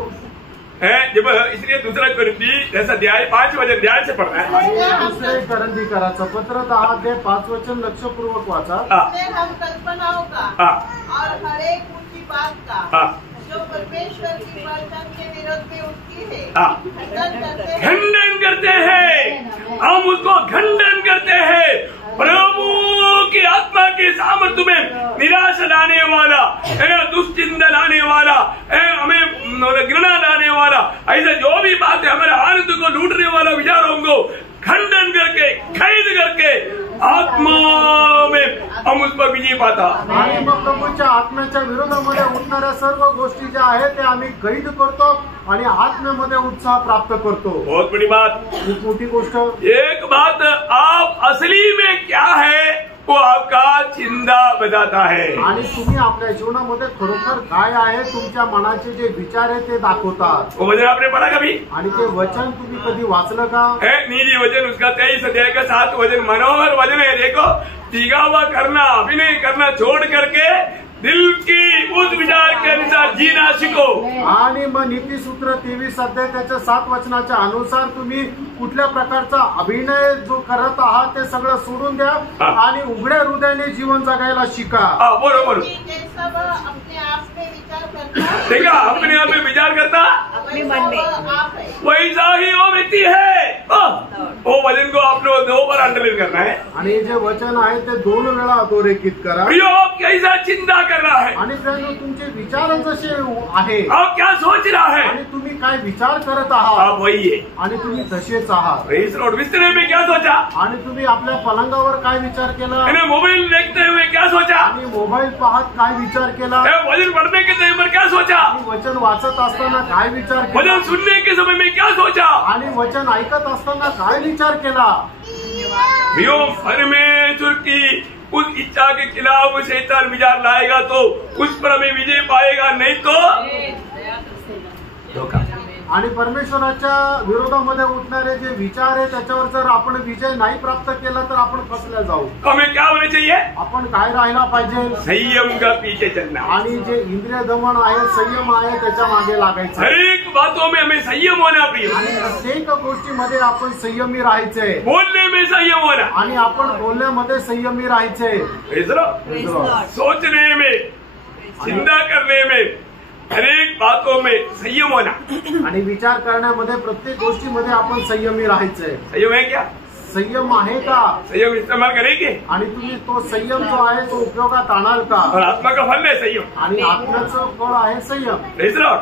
है जब, इसलिए दूसरा करंदी जैसा अध्याय 5 वचन ध्यान से पढ़ना है. आणि दुसरे करंदीकराचं पत्र 10 अध्याय 5 वचन लक्षपूर्वक वाचा. हम कल्पनाओं का और हर एक ऊंची बात का जो परमेश्वर की वचन के विरोध में उठती है खंडन करते हैं. हम उसको खंडन करते हैं. प्रभु की आत्मा के सामर्थ्य में निराश लाने वाला, दुश्चिंता लाने वाला, हमें घृणा लाने वाला, ऐसा जो भी बात है हमारे आनंद को लूटने वाला विचारों को खंडन करके, खैद करके आत्मा में हम उस पर विजय पाता. आणि मग प्रभूच्या आत्म्याच्या विरोधामध्ये उठणाऱ्या सर्व गोष्टी ज्या आहेत त्या आम्ही कैद करतो आणि आत्म्यामध्ये उत्साह प्राप्त करतो. बहुत बड़ी बात, खूप मोठी गोष्ट. एक बात, आप असली में क्या है वो आपका चिंता बताता है. आणि तुम्ही आपल्या जीवनामध्ये खरोखर काय आहे तुमच्या मनाचे जे विचार आहे ते दाखवतात. वो वचन आपने पढ़ा कभी? आणि ते वचन तुम्ही कधी वाचलं का? नीली वचन उसका 23 अध्याय का 7 वचन मनोहर वचन है. देखो, दिखावा करना, अभिनय करना छोड़ करके दिल की उस विचार के अनुसार जीना सीखो. आणि मग नीतिसूत्र 23 अध्याय त्याच्या 7 वचनाच्या अनुसार तुम्ही कुठल्या प्रकारचा अभिनय जो करत आहात ते सगळं सोडून द्या आणि उघड्या हृदयाने जीवन जगायला शिका. बरोबर. सब अपने आप में विचार करता, देखा, अपने आप में विचार करता, अपने मन में आप है वैसा ही वो व्यक्ती है. वो वचन को आप लोग 2 बार अंडरलाइन करना है. आणि जे वचन आहे ते 2 वेळा अधोरेखित करा. प्रियो, आप कैसा चिंता कर रहा है, आणि त्यानं तुमचे विचार जसे आहे आप क्या सोच रहा है, आणि तुम्ही काय काय विचार करत आहात आप वही है। आणि तुम्ही तसेच आहात. Praise Lord. बिस्तरे में क्या सोचा? आणि तुम्ही आपल्या पलंगावर काय विचार केला? मैंने मोबाइल देखते हुए क्या सोचा? आणि मोबाईल पाहत काय विचार केला? वचन पढ़ने के टाइम पर क्या सोचा? आणि वचन वाचत असताना काय विचार केला? वचन सुनने के समय में क्या सोचा? आणि वचन ऐकत असताना काय विचार केला? परमेश्वर की उस इच्छा के खिलाफ शैतान विचार लाएगा तो उस पर हमें विजय पाएगा, नहीं तो धोखा। आणि परमेश्वराच्या विरोधामध्ये उठणारे जे विचार आहे त्याच्यावर जर आपण विजय नाही प्राप्त केला तर आपण फसल्या जाऊ. तो हमें क्या होना चाहिए? आपण काय राहायला पाहिजे? संयम का पीछे चलना। आणि जे इंद्रिय दमन आहे, संयम आहे, त्याच्या मागे लागायचं. हर एक बातों में हमें संयम होना प्रिय। आणि प्रत्येक गोष्टीमध्ये आपण संयमी राहायचंय. बोलने में संयम होना। आणि आपण बोलण्यामध्ये संयमी राहायचंय. सोचने में, चिंता करने में, हर एक बातों में संयम होना। आणि विचार करण्यामध्ये प्रत्येक गोष्टीमध्ये आपण संयमी राहायचंय. संयम है क्या? संयम आहे का? संयम इस्तेमाल करेंगे? आणि तुम्ही तो संयम जो आहे तो उपयोगात आणाल का? और आत्मा का फल है संयम। आणि आत्म्याचं फळ आहे संयम. Praise Lord.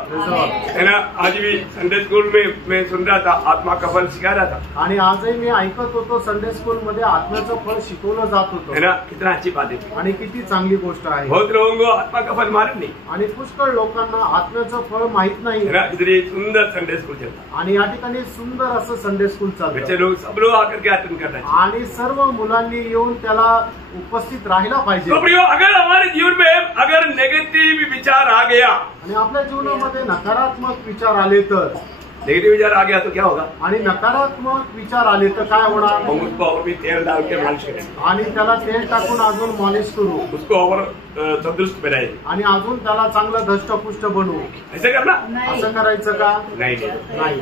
है ना, आज भी संडे स्कूल में मैं सुन रहा था, आत्मा का फल सिखा रहा था। आणि आजही मी ऐकत होतो संडे स्कूल मध्ये आत्म्याचं फळ शिकवलं जात है होतं. ना, कितना अच्छी बात है। आणि किती चांगली गोष्ट आहे. बहुत लोगों को आत्मा का फल मालूम नहीं। आणि पुष्कळ लोकांना आत्म्याचं फळ माहित नाही. है ना, इधर ये सुंदर संडे स्कूल चलता। आणि या ठिकाणी सुंदर असं संडे स्कूल बच्चे चालतं. लोग सब लोग आकर के अटेंड करना चाहिए। आणि सर्व मुलांनी येऊन त्याला उपस्थित राहायला पाहिजे. तो प्रियो, अगर हमारे जीवन में अगर नेगेटिव विचार आ गया, आणि आपल्या जीवनामध्ये नकारात्मक विचार आले तर, नेगेटिव विचार आ गया तो क्या होगा? आणि नकारात्मक विचार आले तर काय होणार? हम उसको और भी तेल डाल के मालिश करें, आणि त्याला तेल टाकून अजून मॉलिश करू, उसको और तंदुरुस्त बनाए। आणि अजून त्याला चांगलं धष्टपुष्ट बनवू. ऐसे करना असं करायचं का? नहीं। नाही.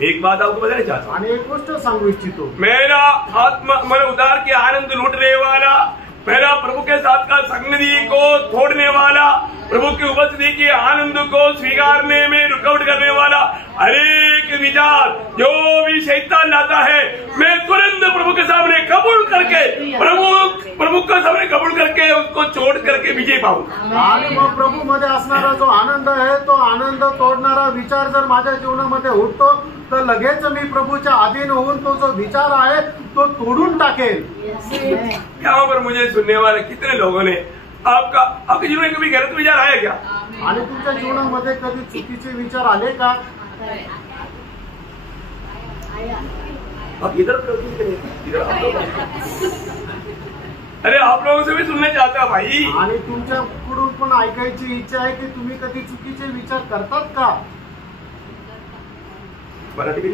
एक बात आपको बताना चाहता हूँ, आणि एक गोष्ट सांगू इच्छितो. मेरा आत्मा मन उदार के आनंद लूटने वाला, मेरा प्रभु के साथ का संगति को तोड़ने वाला, प्रभु की उपस्थिति के आनंद को स्वीकारने में रुकावट करने वाला हर एक विचार जो भी शैतान लाता है, मैं तुरंत प्रभु के सामने कबूल करके, प्रभु के सामने कबूल करके उसको छोड़ करके विजय पाऊंगा. आणि मग प्रभू मध्ये असणारा जो आनंद आहे तो आनंद तोडणारा विचार जर माझ्या जीवनामध्ये उठतो तर लगेच मी प्रभूच्या अधीन होऊन तो जो विचार आहे तो तोडून टाकेल. यहाँ पर मुझे सुनने वाले कितने लोगों ने आपके जीवन में कभी गलत विचार आया क्या? आणि तुमच्या जीवनामध्ये कधी चुकीचे विचार आले का? आप इधर अरे आप लोगों से भी सुनना चाहता भाई. आणि तुमच्याकडून पण ऐकायची इच्छा आहे की तुम्ही कधी चुकीचे विचार करतात का? मराठी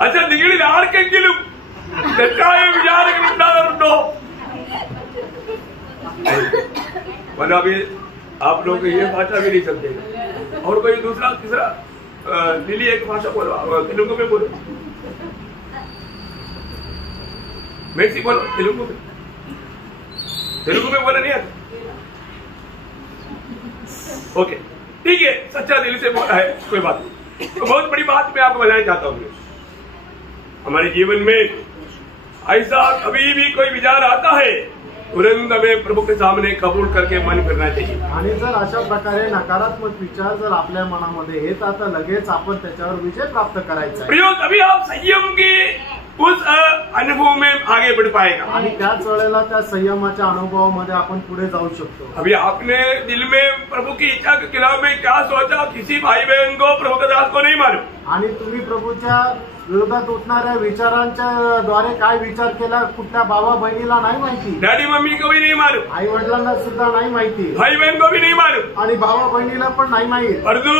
अच्छा निगडी आडकेങ്കിലും തെറ്റായ വിചാരങ്ങൾ ഉണ്ടാകാറുണ്ടോ? वरना अभी आप लोग ये भाषा भी नहीं समझेगा और कोई दूसरा तीसरा नीली एक भाषा बोलो, तेलुगु में बोलो, मेक्सी बोलो, तेलुगु में बोला नहीं आता. ओके ठीक है, सच्चा दिल से बोला है, कोई बात नहीं. तो बहुत बड़ी बात मैं आपको बताना चाहता हूँ. हमारे जीवन में ऐसा कभी भी कोई विचार आता है तुरंत हमें प्रभु के सामने कबूल करके मन करना चाहिए. आणि जर अशा प्रकारे नकारात्मक विचार जर आपल्या मनामध्ये येतात तर लगेच आपण त्याच्यावर विजय प्राप्त करायचा. प्रियो, तभी आप संयम की उस अनुभव में आगे बढ़ पाएगा. आणि त्याच वेळेला त्या संयमाच्या अनुभवामध्ये आपण पुढे जाऊ शकतो. अभी आपने दिल में प्रभु की इच्छा के खिलाफ में क्या सोचा, किसी भाई बहन को, प्रभु के दास को नहीं मालूम. आणि तुम्ही प्रभूच्या विरोधात उठणाऱ्या विचारांच्या द्वारे काय विचार केला कुठल्या भावा बहिणीला नाही माहिती. डैडी मम्मी को भी नहीं मालूम, आई वडिलांना सुद्धा नाही माहिती, भाई बहन को भी नहीं मालूम, आणि भावा बहिणीला पण नाही माहिती, परंतु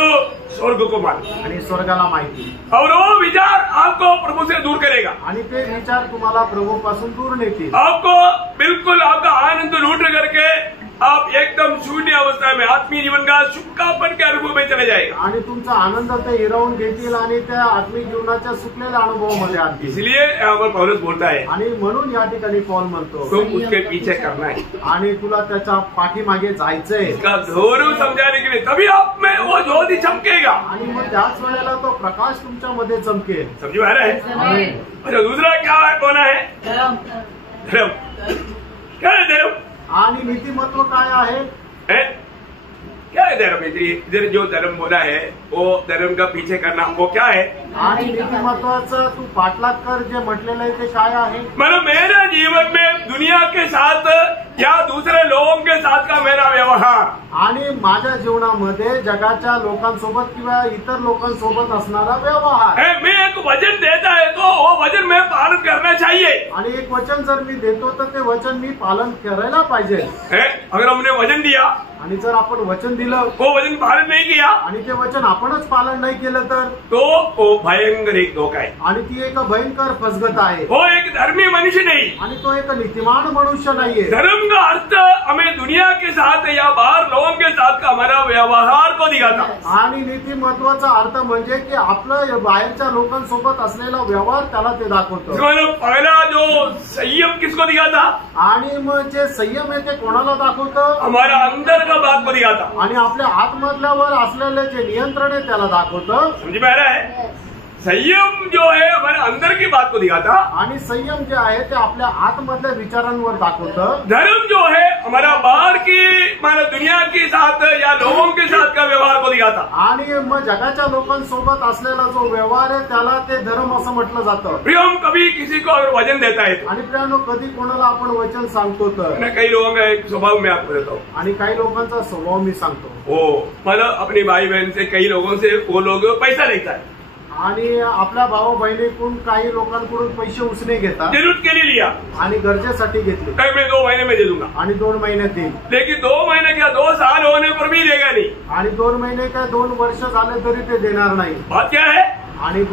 स्वर्ग को मालूम. आणि स्वर्गाला माहिती. और वो विचार आपको प्रभु से दूर करेगा. आणि ते विचार तुम्हाला प्रभू पासून दूर नेतील. आपको बिल्कुल आपका आनंद लूट करके आप एकदम शून्य अवस्था में आत्मीय जीवन का सुखापन के अनुभव में चले जाएगा. आणि तुमचा आनंद ते हिरावून घेतील आणि त्या आत्मिक जीवनाच्या सुकलेल्या अनुभवामध्ये आणतील. इसलिए यहाँ पर पौलुस बोलता है, आणि म्हणून या ठिकाणी पौल म्हणतो तुम उसके पीछे करना है, आणि तुला त्याच्या पाठीमागे जायचंय. इसका गौरव समझाने के लिए तभी आप में वो ज्योति चमकेगा. आणि मग त्याच वेळेला तो प्रकाश तुमच्यामध्ये चमकेल. समझ में आ रहा है? अच्छा, दूसरा क्या होना है? धर्म. क्या है धर्म? आणि नीतिमत्व काय आहे? क्या है धर्म? इधर जो धर्म बोला है वो धर्म का पीछे करना वो क्या है? आणि नीती महत्वाचं तू पाठलाग कर जे म्हटलेलं आहे ते काय आहे? मतलब मेरे जीवन में दुनिया के साथ या दूसरे लोगों के साथ का मेरा व्यवहार आणि माझ्या जीवनामध्ये जगाच्या लोकांसोबत किंवा इतर लोकांसोबत असणारा व्यवहार है। मैं एक वचन देता है तो वो वचन मैं पालन करना चाहिए आणि एक वचन जर मी देतो तर ते वचन मी पालन करायला पाहिजे है। अगर हमने वचन दिया आणि जर आपण वचन दिलं वो वचन पालन नहीं किया आणि ते वचन आपणच पालन नाही केलं तर तो वो भयंकर एक धोखा है। आणि ती एक भयंकर फसगत आहे वो एक धर्मी मनुष्य नहीं। आणि तो एक नीतिमान मनुष्य नाहीये। धर्म का अर्थ हमें दुनिया के साथ या बाहर लोगों के साथ का हमारा व्यवहार को दिखाता। आणि नीती महत्वाचा अर्थ म्हणजे की आपलं बाहेरच्या लोकांसोबत असलेला व्यवहार त्याला ते दाखवतो। मतलब पहला जो संयम किसको दिखाता? आणि मग जे संयम आहे ते कोणाला दाखवतं? हमारा अंदर का बात को दिखाता। आणि आपल्या आतमधल्यावर असलेले जे नियंत्रण आहे त्याला दाखवतं। समझ में आ रहा है? संयम जो है हमारे अंदर की बात को दिखाता आणि संयम जे आहे ते आपल्या आतमधल्या विचारांवर दाखवतं। धर्म जो है हमारा बाहर की हमारा दुनिया के साथ या लोगों के साथ का व्यवहार को दिखाता। आणि मग जगाच्या लोकांसोबत असलेला जो व्यवहार आहे त्याला ते धर्म असं म्हटलं जातं। प्रिय हम कभी किसी को अगर वचन देता है आणि प्रियानो कधी कोणाला आपण वचन सांगतो तर मैं कई लोगों का एक स्वभाव में आपको देता हूँ। आणि काही लोकांचा स्वभाव मी सांगतो वो मतलब अपनी भाई बहन से कई लोगों से वो लोग पैसा लेता है आणि आपल्या भाऊ बहिणीकडून काही लोकांकडून पैसे उसने घेतात जरूरत के लिए लिया आणि गरजेसाठी घेतले कहीं मैं 2 महीने में दे दूंगा आणि 2 महिन्यात देईल लेकिन 2 महीने क्या 2 साल होने पर भी देगा नहीं। आणि 2 महिने काय 2 वर्ष झाले तरी ते देणार नाही। बात क्या है? आणि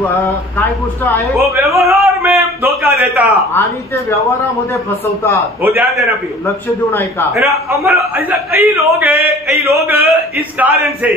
काय गोष्ट आहे वो व्यवहार में धोखा देता आणि ते व्यवहारामध्ये फसवतात। वो ध्यान देना प्रिय लक्ष देऊन ऐका है ना। हमारा ऐसा कई लोग इस कारण से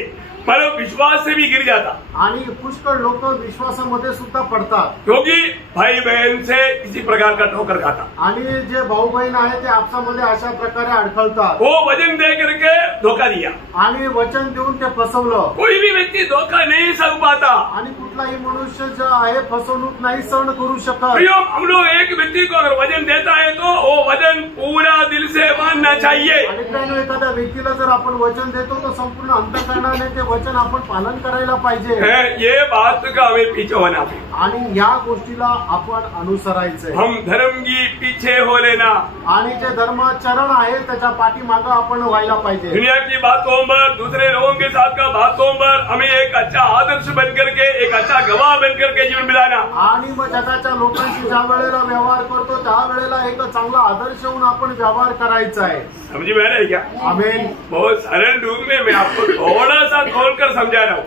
मतलब विश्वास से भी गिर जाता आणि पुष्कळ लोक विश्वासामध्ये सुद्धा पडतात क्योंकि भाई बहन से किसी प्रकार का ठोकर खाता। आणि जे भाऊ बहीण आहे ते आपसामध्ये अशा प्रकारे अडखळतात। वो वचन दे करके धोखा दिया आणि वचन देऊन ते फसवलं। कोई भी व्यक्ति धोखा नहीं सह पाता। आणि कुठलाही मनुष्य जो आहे फसवणूक नाही सहन करू शकत। प्रियो हम लोग एक व्यक्ति को अगर वचन देता है तो वो वचन पूरा दिल से मानना चाहिए। आणि त्याने एखाद्या व्यक्तीला जर आपण वचन देतो तो संपूर्ण अंतःकरणाने ते वचन आपण पालन करायला पाहिजे। ये बात का हमें पीछे होना है आणि या गोष्टीला आपण अनुसरायचंय। हम धर्म की पीछे हो लेना आणि जे धर्माचरण आहे त्याच्या पाठीमागं आपण व्हायला पाहिजे। दुनिया की बातों पर दूसरे लोगों के साथ का बातों पर हमें एक अच्छा आदर्श बन करके एक अच्छा गवाह बन करके जीवन बिताना। आणि मग जगाच्या लोकांशी ज्या वेळेला व्यवहार करतो त्या वेळेला एक चांगला आदर्श होऊन आपण व्यवहार करायचा आहे। समझ में आ रहा है क्या? आमेन। बहुत सरल रूप में मैं आपको थोड़ा सा खोलकर समझा रहा हूँ।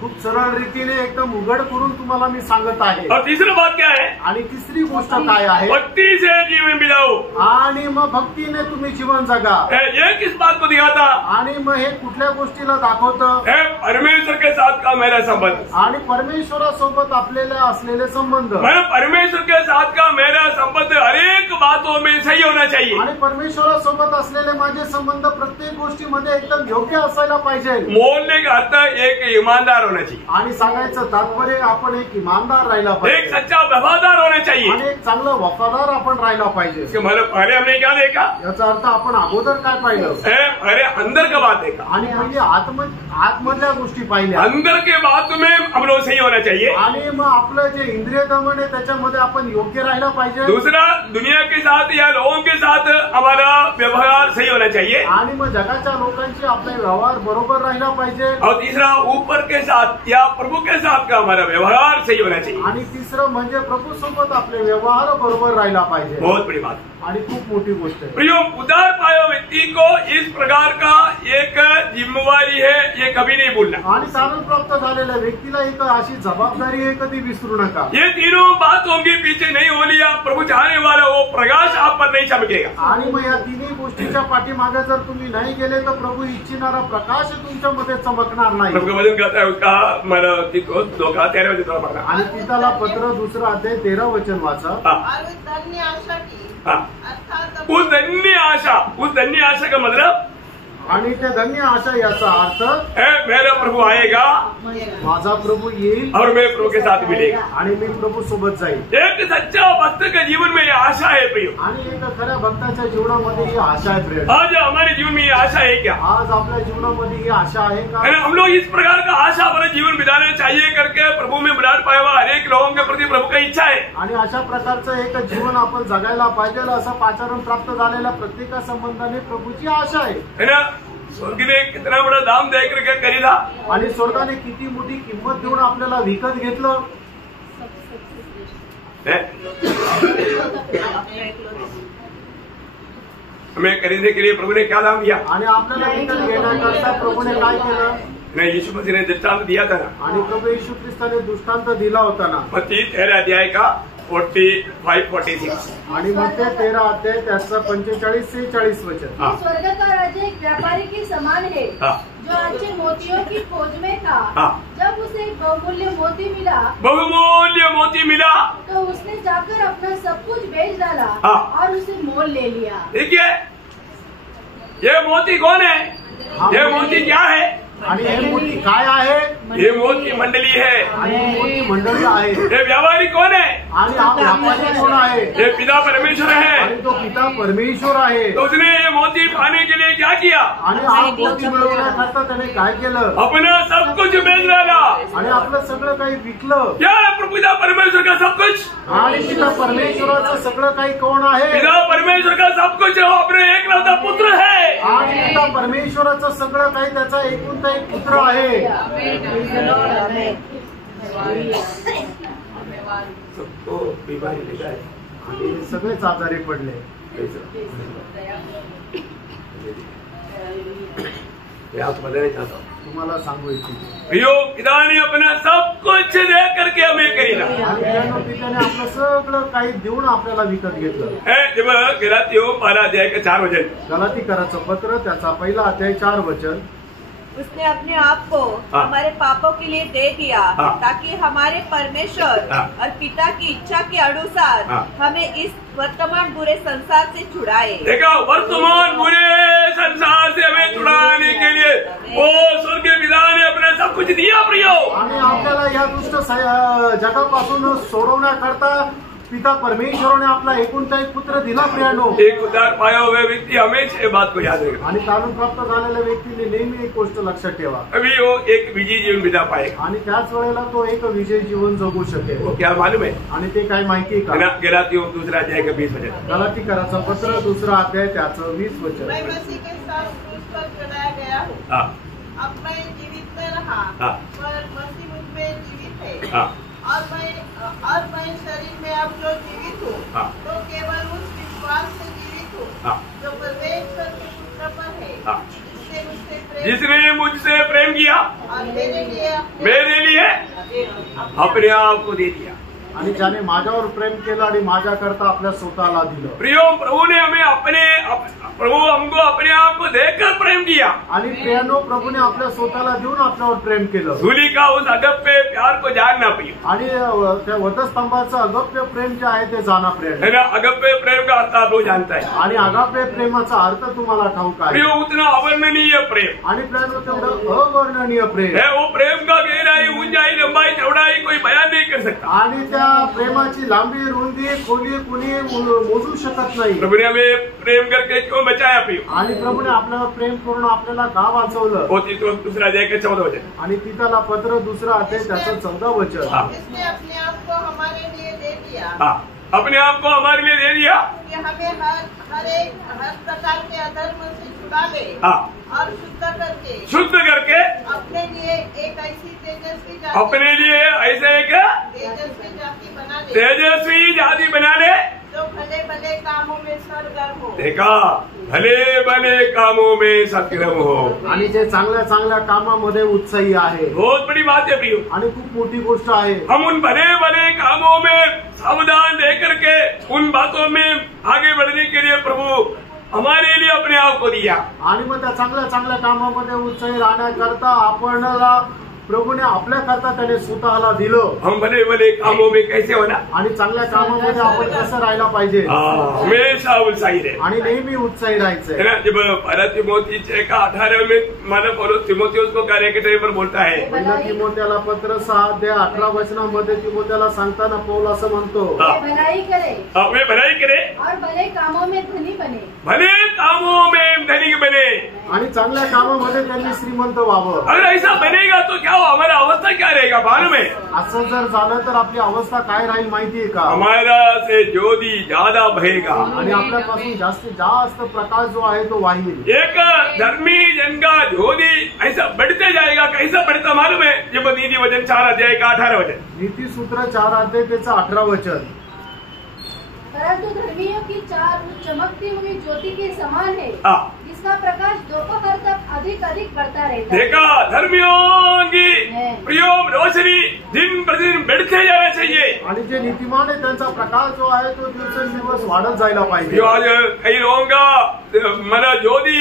खूप सरळ रीतीने एकदम उघड करून तुम्हाला मी सांगत आहे। और तीसरी बात क्या है? आणि तिसरी गोष्ट काय आहे? भक्ति से जीवन बिताओ। आणि मग भक्तीने तुम्ही जीवन जगा। ये किस बात को दिखाता? आणि मग हे कुठल्या गोष्टीला दाखवतं? परमेश्वर के साथ का मेरा संबंध आणि परमेश्वरासोबत आपल्याला असलेले संबंध। मैं परमेश्वर के साथ का मेरा संबंध हर एक बातों में सही होना चाहिए। आणि परमेश्वरासोबत असलेले माझे संबंध प्रत्येक गोष्टीमध्ये एकदम योग्य असायला पाहिजे। बोलने का अर्थ एक ईमानदार होना चाहिए आणि सांगायचं तात्पर्य आपण एक इमानदार राहिला पाहिजे। एक सच्चा वफादार होना चाहिए आणि एक चांगला वफादार आपण राहिला पाहिजे। इसके मतलब पहले हमने क्या देखा? याचा अर्थ आपण अगोदर काय पाहिलं? अरे अंदर का बात देखा आणि म्हणजे आतमधल्या गोष्टी पाहिल्या। अंदर के बात में हम लोग सही होना चाहिए। आणि मग आपलं जे इंद्रिय दमन आहे त्याच्यामध्ये आपण योग्य राहिला पाहिजे। दूसरा दुनिया के साथ या लोगों के साथ हमारा व्यवहार सही होना चाहिए। आणि मग जगाच्या लोकांशी आपला व्यवहार बरोबर राहिला पाहिजे। और तीसरा ऊपर के साथ या प्रभु के साथ का हमारा व्यवहार सही होना चाहिए। आणि तिसरं म्हणजे प्रभू सोबत आपले व्यवहार बरोबर राहिला पाहिजे। बहुत बड़ी बात आणि खूप मोठी गोष्ट आहे। प्रियो उदार पायो व्यक्ति को इस प्रकार का एक जिम्मेवारी है ये कभी नहीं भूलना। आणि तारण प्राप्त झालेल्या व्यक्तीला एक अशी जबाबदारी आहे कधी विसरू नका। ये तीनों बातों के पीछे नहीं हो लिया प्रभु चाहने वाला वो प्रकाश आप पर नहीं चमकेगा। आणि मग या तिन्ही गोष्टीच्या पाठीमागे जर तुम्ही नाही गेले तर प्रभू इच्छिणारा प्रकाश तुमच्यामध्ये चमकणार नाही। प्रभु वचन कहता है उसका मला धोखा 13 वचन पढ़ना। आणि तिथला पत्र 2 अध्याय 13 वचन वाचा। और उस धन्य आशा की हाँ। अर्थात उस धन्य आशा का मतलब आणि ते धन्य आशा याचा अर्थ मेरा प्रभु आएगा, माझा प्रभु येईल और मैं प्रभु के साथ मिलेगा। आणि मी प्रभु सोबत जाईल। एक सच्चा भक्त के जीवन में ये आशा है प्रियो। आणि एक खऱ्या भक्ताच्या जीवनामध्ये ही आशा आहे प्रिय। आज हमारे जीवन में ये आशा है क्या? आज आपल्या जीवनामध्ये ही आशा आहे का? हम लोग इस प्रकार का आशा भरा जीवन बिताना चाहिए करके प्रभु में बुलान पाया हुआ हर एक लोगों के प्रति प्रभु का इच्छा है। आणि अशा प्रकारचं एक जीवन आपण जगायला पाहिजे असं पाचारण प्राप्त झालेल्या प्रत्येका संबंधाने प्रभूची आशा आहे ना। स्वर्ग ने कितना बड़ा दाम दे करके खरीदा, आणि स्वर्गाने किती मोठी किंमत देऊन आपल्याला विकत घेतलं। हमें खरीदने के लिए प्रभु ने क्या दाम दिया? आणि आपल्याला विकत घेण्याकरता प्रभूने काय केलं? नहीं, यीशु मसीह ने दृष्टांत दिया था ना। आणि प्रभू येशू ख्रिस्ताने दृष्टांत दिला होता ना। मत्ती 13 अध्याय का 45-46 आणि मग ते 13 अध्याय त्याचं 45 से 40 वचन। स्वर्ग का राज्य एक व्यापारी के समान है जो अच्छे मोतियों की खोज में था। जब उसे एक बहुमूल्य मोती मिला तो उसने जाकर अपना सब कुछ बेच डाला और उसे मोल ले लिया। देखिए, ये मोती कौन है? ये मोती क्या है? आणि हे मोती काय आहे? ये मोती मंडली है। आणि मोती मंडळी आहे। ये व्यापारी कौन है? आणि हा व्यापारी कोण आहे? ये पिता परमेश्वर है। आणि तो पिता परमेश्वर आहे। तो उसने ये मोती पाने के लिए क्या किया? आणि हा मोती मिळवण्याकरता त्याने काय केलं? अपना सब कुछ बेच डाला आणि आपलं सगळं काही विकलं। क्या है पिता परमेश्वर का सब कुछ? आणि पिता परमेश्वराचं सगळं काही कोण आहे? पिता परमेश्वर का सब कुछ है, वो अपने एकलौता पुत्र है। आणि पिता परमेश्वराचं सगळं काही त्याचा एकूण एक पुत्र आहे। सबको बीमारी लगा है आणि सगळेच आजारी पडले। आपको बताना चाहता हूँ, तुम्हाला सांगू इच्छितो प्रियो, पिता ने अपना सब कुछ दे करके हमें खरीदा। आणि पित्याने आपलं सगळं काही देऊन आपल्याला विकत घेतलं। जब गलातियों 12 अध्याय का 4 वचन, गलातीकराचं पत्र त्याचा 1 अध्याय 4 वचन। उसने अपने आप को हमारे पापों के लिए दे दिया ताकि हमारे परमेश्वर और पिता की इच्छा के अनुसार हमें इस वर्तमान बुरे संसार से छुड़ाए। देखा, वर्तमान बुरे संसार से हमें छुड़ाने के लिए वो स्वर्गीय पिता ने अपना सब कुछ दिया प्रियो। आणि आपल्याला या दुष्ट जगापासून सोडवण्याकरता पिता परमेश्वराने आपला एकूणचा एक पुत्र दिला प्रियानो। एक उद्धार पाया हुआ व्यक्ति हमेशा ये बात को याद रखेगा। आणि तारण प्राप्त झालेल्या व्यक्तीने नेहमी एक गोष्ट लक्षात ठेवा, अभी वो एक विजयी जीवन बिता पाएगा। आणि त्याच वेळेला तो एक विजयी जीवन जगू शकेल। वो क्या मालूम है? आणि ते काय माहिती का? गलातियों 2 अध्याय का 20 वचन, गलातीकराचं पत्र 2 अध्याय त्याचं 20 वचन। मैं मसीह के साथ क्रूस पर चढ़ाया गया हूँ। अब मैं जीवित न रहा, पर मसीह मुझ में जीवित है। और मैं शरीर में अब जो जीवित हूँ तो केवल उस विश्वास से जीवित हूँ जो परमेश्वर के पुत्र पर है, जिसने मुझसे प्रेम किया और मेरे लिए अपने आप को दे दिया। आणि ज्याने माझ्यावर प्रेम केलं आणि माझ्याकरता आपल्या स्वतःला दिलं। प्रियो, प्रभु ने हमें प्रभु हमको अपने आप को देकर प्रेम किया। आणि प्रियानो, प्रभूने आपल्या स्वतःला देऊन आपल्यावर प्रेम केलं। धूली का उस अगप्य प्यार को जानना प्रियो। आणि त्या वधस्तंभाचं अगप्य प्रेम जे आहे ते जाणा प्रेम है ना। अगप्य प्रेम का अर्थ आप लोग जानता है। आणि अगाप्य प्रेमाचा अर्थ तुम्हाला ठाऊक आहे। प्रियो, उतना अवर्णनीय प्रेम। आणि प्रियानो, तेवढं अवर्णनीय प्रेम है। वो प्रेम का गहराई, ऊंचाई, लंबाई, चौड़ाई कोई बयान नहीं कर सकता। आणि त्या प्रेमाची लांबी, रुंदी, खोली कुणी मोजू शकत नाही। प्रभु ने हमें प्रेम करके क्यों बचाया प्रियो? आणि प्रभूने आपल्यावर प्रेम करून आपल्याला का वाचवलं? वो 2 अध्याय के 14 वचन, आणि तिथला पत्र 2 अध्याय त्याचं 14 वचन। इसने अपने आप को हमारे लिए दे दिया। अपने आप को हमारे लिए दे दिया कि हमें हर प्रकार के अधर्म से छुड़ावे और शुद्ध करके अपने लिए एक ऐसी तेजस्वी जाति बना ले जो भले भले कामों में सरगर्म हो। देखा, भले भले कामों में सरगर्म हो, आणि जे चांगल्या चांगल्या कामामध्ये उत्साही आहे। बहुत बड़ी बात है प्रियो, आणि खूप मोठी गोष्ट आहे। हम उन भले भले कामों में सावधान रह करके उन बातों में आगे बढ़ने के लिए प्रभु हमारे लिए अपने आप को दिया। आणि मग त्या चांगल्या चांगल्या कामामध्ये उत्साही राहण्याकरता आपल्याला प्रभूने आपल्या करता त्याने स्वतःला दिलं. हम भले भले कामों में कैसे होना, आणि चांगल्या कामामध्ये आपण कसं राहायला पाहिजे, हमेशा उत्साही रहे आणि नेहमी उत्साही राहायचंय. जब पहला तिमोथी 6:18 में मानो पौलुस तिमोथियुस को कार्य के टाइम पर बोलता है, पहिला तिमोथेला पत्र 6:18 तिमोथेला सांगताना पौल असं म्हणतो, भलाई करे वे भलाई करे और भले कामों में धनी बने, भले कामों में धनिक बने, आणि चांगल्या कामामध्ये त्यांनी श्रीमंत व्हावं. अगर ऐसा बनेगा तो क्या हो, हमारा अवस्था क्या रहेगा मालूम है? असं जर झालं तर आपली अवस्था काय राहील माहितीये का? हमारा से ज्योति ज्यादा बहेगा, आणि आपल्यापासून जास्तीत जास्त प्रकाश जो आहे तो वाहील. एक धर्मी जन का ज्योति ऐसा बढ़ते जाएगा. कैसा बढ़ता मालूम है? जब नीति वचन 4:18 नीति सूत्र 4:18. परंतु धर्मियों की चाल चमकती हुई ज्योति के समान है, जिसका प्रकाश दोपहर तक अधिक अधिक बढ़ता रहता है. देखा, धर्मियों की प्रियोम रोशनी दिन प्रतिदिन बढ़ते जाना चाहिए. आणि जे नीतिमान आहे त्यांचा प्रकाश जो आहे तो दिवसेंदिवस वाढत जायला पाहिजे. आज कई लोगों का मेरा ज्योति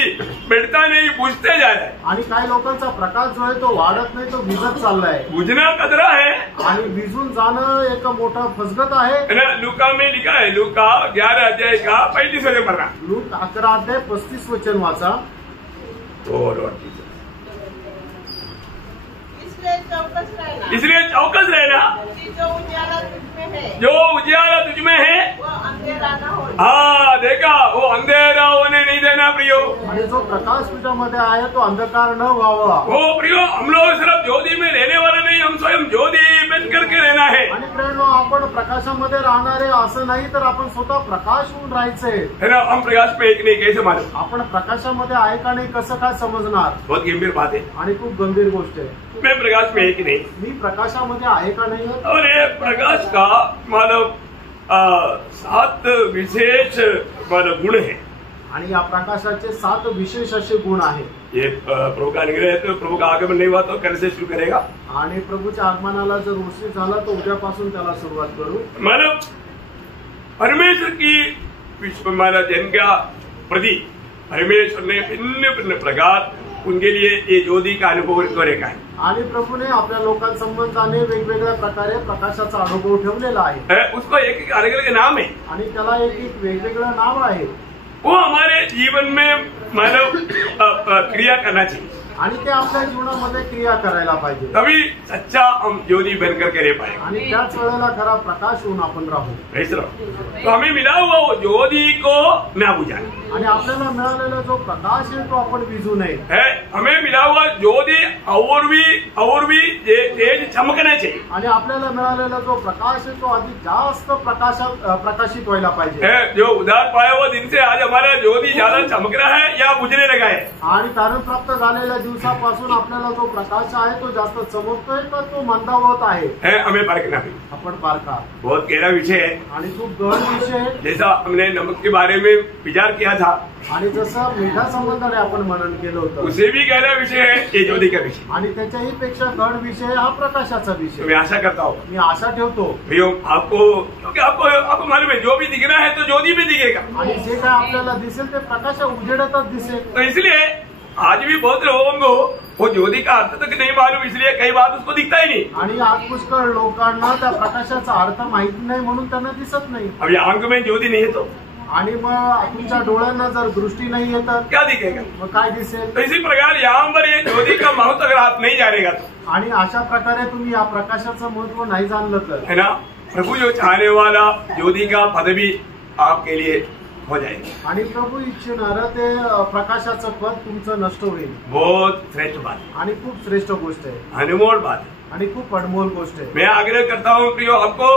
बढ़ता नहीं, बुझते जा रहा है. आणि काही लोकांचा प्रकाश जो आहे तो वाढत नाही, तो विझत चाललाय. बुझना खतरा है. आणि विझून जाणं एक मोठा फसगत आहे. लूका में लिखा है, लूका 11:35 लूक 11:35 वाचा. इसलिए चौकस रहना, जो उजाला तुझमें है, जो उजियारा तुझमें है, वो अंधेरा न हो. हाँ देखा, वो अंधेरा होने नहीं देना प्रियो. आणि जो प्रकाश तुझ्यामध्ये आहे तो अंधकार न व्हावा. वो प्रियो, हम लोग सिर्फ ज्योति में रहने वाले नहीं, हम स्वयं ज्योति बन करके रहना है. आणि प्रेरणा, आपण प्रकाशामध्ये राहणारे असं नाही तर आपण स्वतः प्रकाश होऊन राहायचंय. है ना? हम प्रकाश में एक नहीं, कैसे मालूम? आपण प्रकाशामध्ये आहे का नाही कसं काय समजणार? बहुत गंभीर बात है. आणि खूप गंभीर गोष्ट आहे. मैं प्रकाश में एक नहीं, मी प्रकाशामध्ये आहे का नाही? और ये प्रकाश का मानव 7 विशेष मानव गुण है. आणि या प्रकाशाचे 7 विशेष असे गुण आहेत. ये प्रभु का अनुग्रह है, तो प्रभु का आगमन नहीं हुआ तो कल से शुरू करेगा. आणि प्रभूच्या आगमनाला जर उशीर झाला तर उद्यापासून त्याला सुरुवात करू. मानव परमेश्वर की विश्व मानव जन का प्रति परमेश्वर ने भिन्न भिन्न प्रकार उनके लिए ये ज्योति का अनुभव करेगा है. आणि प्रभूने आपल्या लोकांसंबंधाने वेगवेगळ्या प्रकारे प्रकाशाचा अनुभव ठेवलेला आहे. उसको एक एक अलग अलग नाम है. आणि त्याला एक एक वेगवेगळं नाव आहे. वो हमारे जीवन में मानव क्रिया करना चाहिए. आणि ते आपल्या जीवनामध्ये क्रिया करायला पाहिजे. तभी सच्चा हम ज्योति बनकर के रह पाएंगे. आणि त्याच वेळेला खरा प्रकाश होऊन आपण राहू. तो हमें मिला हुआ वो ज्योति को न बुझाए. आणि आपल्याला मिळालेला जो प्रकाश आहे तो आपण विझू नये. हमें मिला हुआ ज्योति और भी तेज चमकना चाहिए. आणि आपल्याला मिळालेला जो प्रकाश आहे तो अधिक जास्त प्रकाशित व्हायला पाहिजे. जो उधार पाया हुआ दिन से आज हमारा ज्योति ज्यादा चमक रहा है या बुझने लगा है. आणि तारण प्राप्त झालेल्या दिवसापासून आपल्याला जो प्रकाश आहे तो जास्त चमकतोय का तो मंदावत आहे. हमें परखना है. आपण पारखा. बहुत गहरा विषय है. आणि खूप गहन विषय है. जैसा हमने नमक के बारे में विचार किया था, आणि जसं मीठा संबंधाने आपण मनन केलं होतं, उसे भी गहरा विषय है ये ज्योति का विषय. आणि त्याच्याही पेक्षा गहन विषय हा प्रकाशाचा विषय. मैं आशा करता हूँ, मी आशा ठेवतो भैया आपको, क्योंकि आपको मालूम है जो भी दिखना है तो ज्योति में दिखेगा. आणि जे काय आपल्याला दिसेल ते प्रकाशा उजेडतच दिसेल. तो इसलिए आज भी बहुत लोगों को वो ज्योति का अर्थ तक नहीं मालूम, इसलिए कई बार उसको दिखता ही नहीं. आणि आज पुष्कळ लोकांना त्या प्रकाशाचा अर्थ माहिती नाही म्हणून त्यांना दिसत नाही. अभी आंख में ज्योति नहीं है तो, आणि मग तुमच्या डोळ्यांना जर दृष्टी नाही आहे तर क्या दिखेगा? मग काय दिसेल? तो इसी प्रकार यहाँ पर ये ज्योति का महत्व अगर आप नहीं जानेगा तो, आणि अशा प्रकारे तुम्ही या प्रकाशाचं महत्व नाही जाणलं तर, है ना, प्रभु जो चाहने वाला ज्योति का पदवी आपके लिए हो जाएगी. आणि प्रभू इच्छिणार ते प्रकाशाचं पद तुमचं नष्ट होईल. बहुत श्रेष्ठ बात, आणि खूप श्रेष्ठ गोष्ट आहे. अनमोल बात है. आणि खूप अनमोल गोष्ट आहे. मैं आग्रह करता हूँ प्रियो, आपको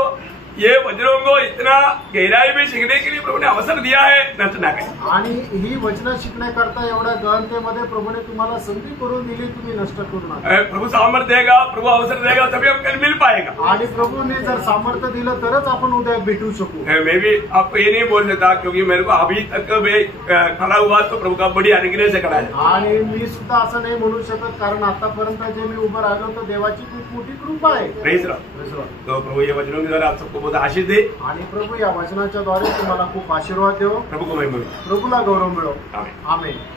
ये वचनों को इतना गहराई में सीखने के लिए प्रभु ने अवसर दिया है, नष्ट ना करें. आणि ही वचनं शिकण्याकरता एवढ्या गहनतेमध्ये प्रभूने तुम्हाला संधी करून दिली, तुम्ही नष्ट करू नका. प्रभु सामर्थ्य देगा, प्रभु अवसर देगा, तभी हम कल मिल पाएगा. आणि प्रभूने जर सामर्थ्य दिलं तरच आपण उद्या भेटू शकू. मैं भी आपको ये नहीं बोल देता, क्योंकि मेरे को अभी तक मैं खड़ा हुआ तो प्रभु का बड़ी अनुग्रह से खड़ा है. आणि मी सुद्धा असं नाही म्हणू शकत, कारण आतापर्यंत जे मी उभं राहिलो तर देवाची खूप मोठी कृपा आहे. Praise Lord. तो प्रभु ये वचनों के द्वारा आप सबको बहुत आशीष दे. आणि प्रभू या वचनाच्या द्वारे तुम्हाला खूप आशीर्वाद देव. प्रभु को महिमा मिळे. प्रभूला गौरव मिळो. आमेन. आमेन.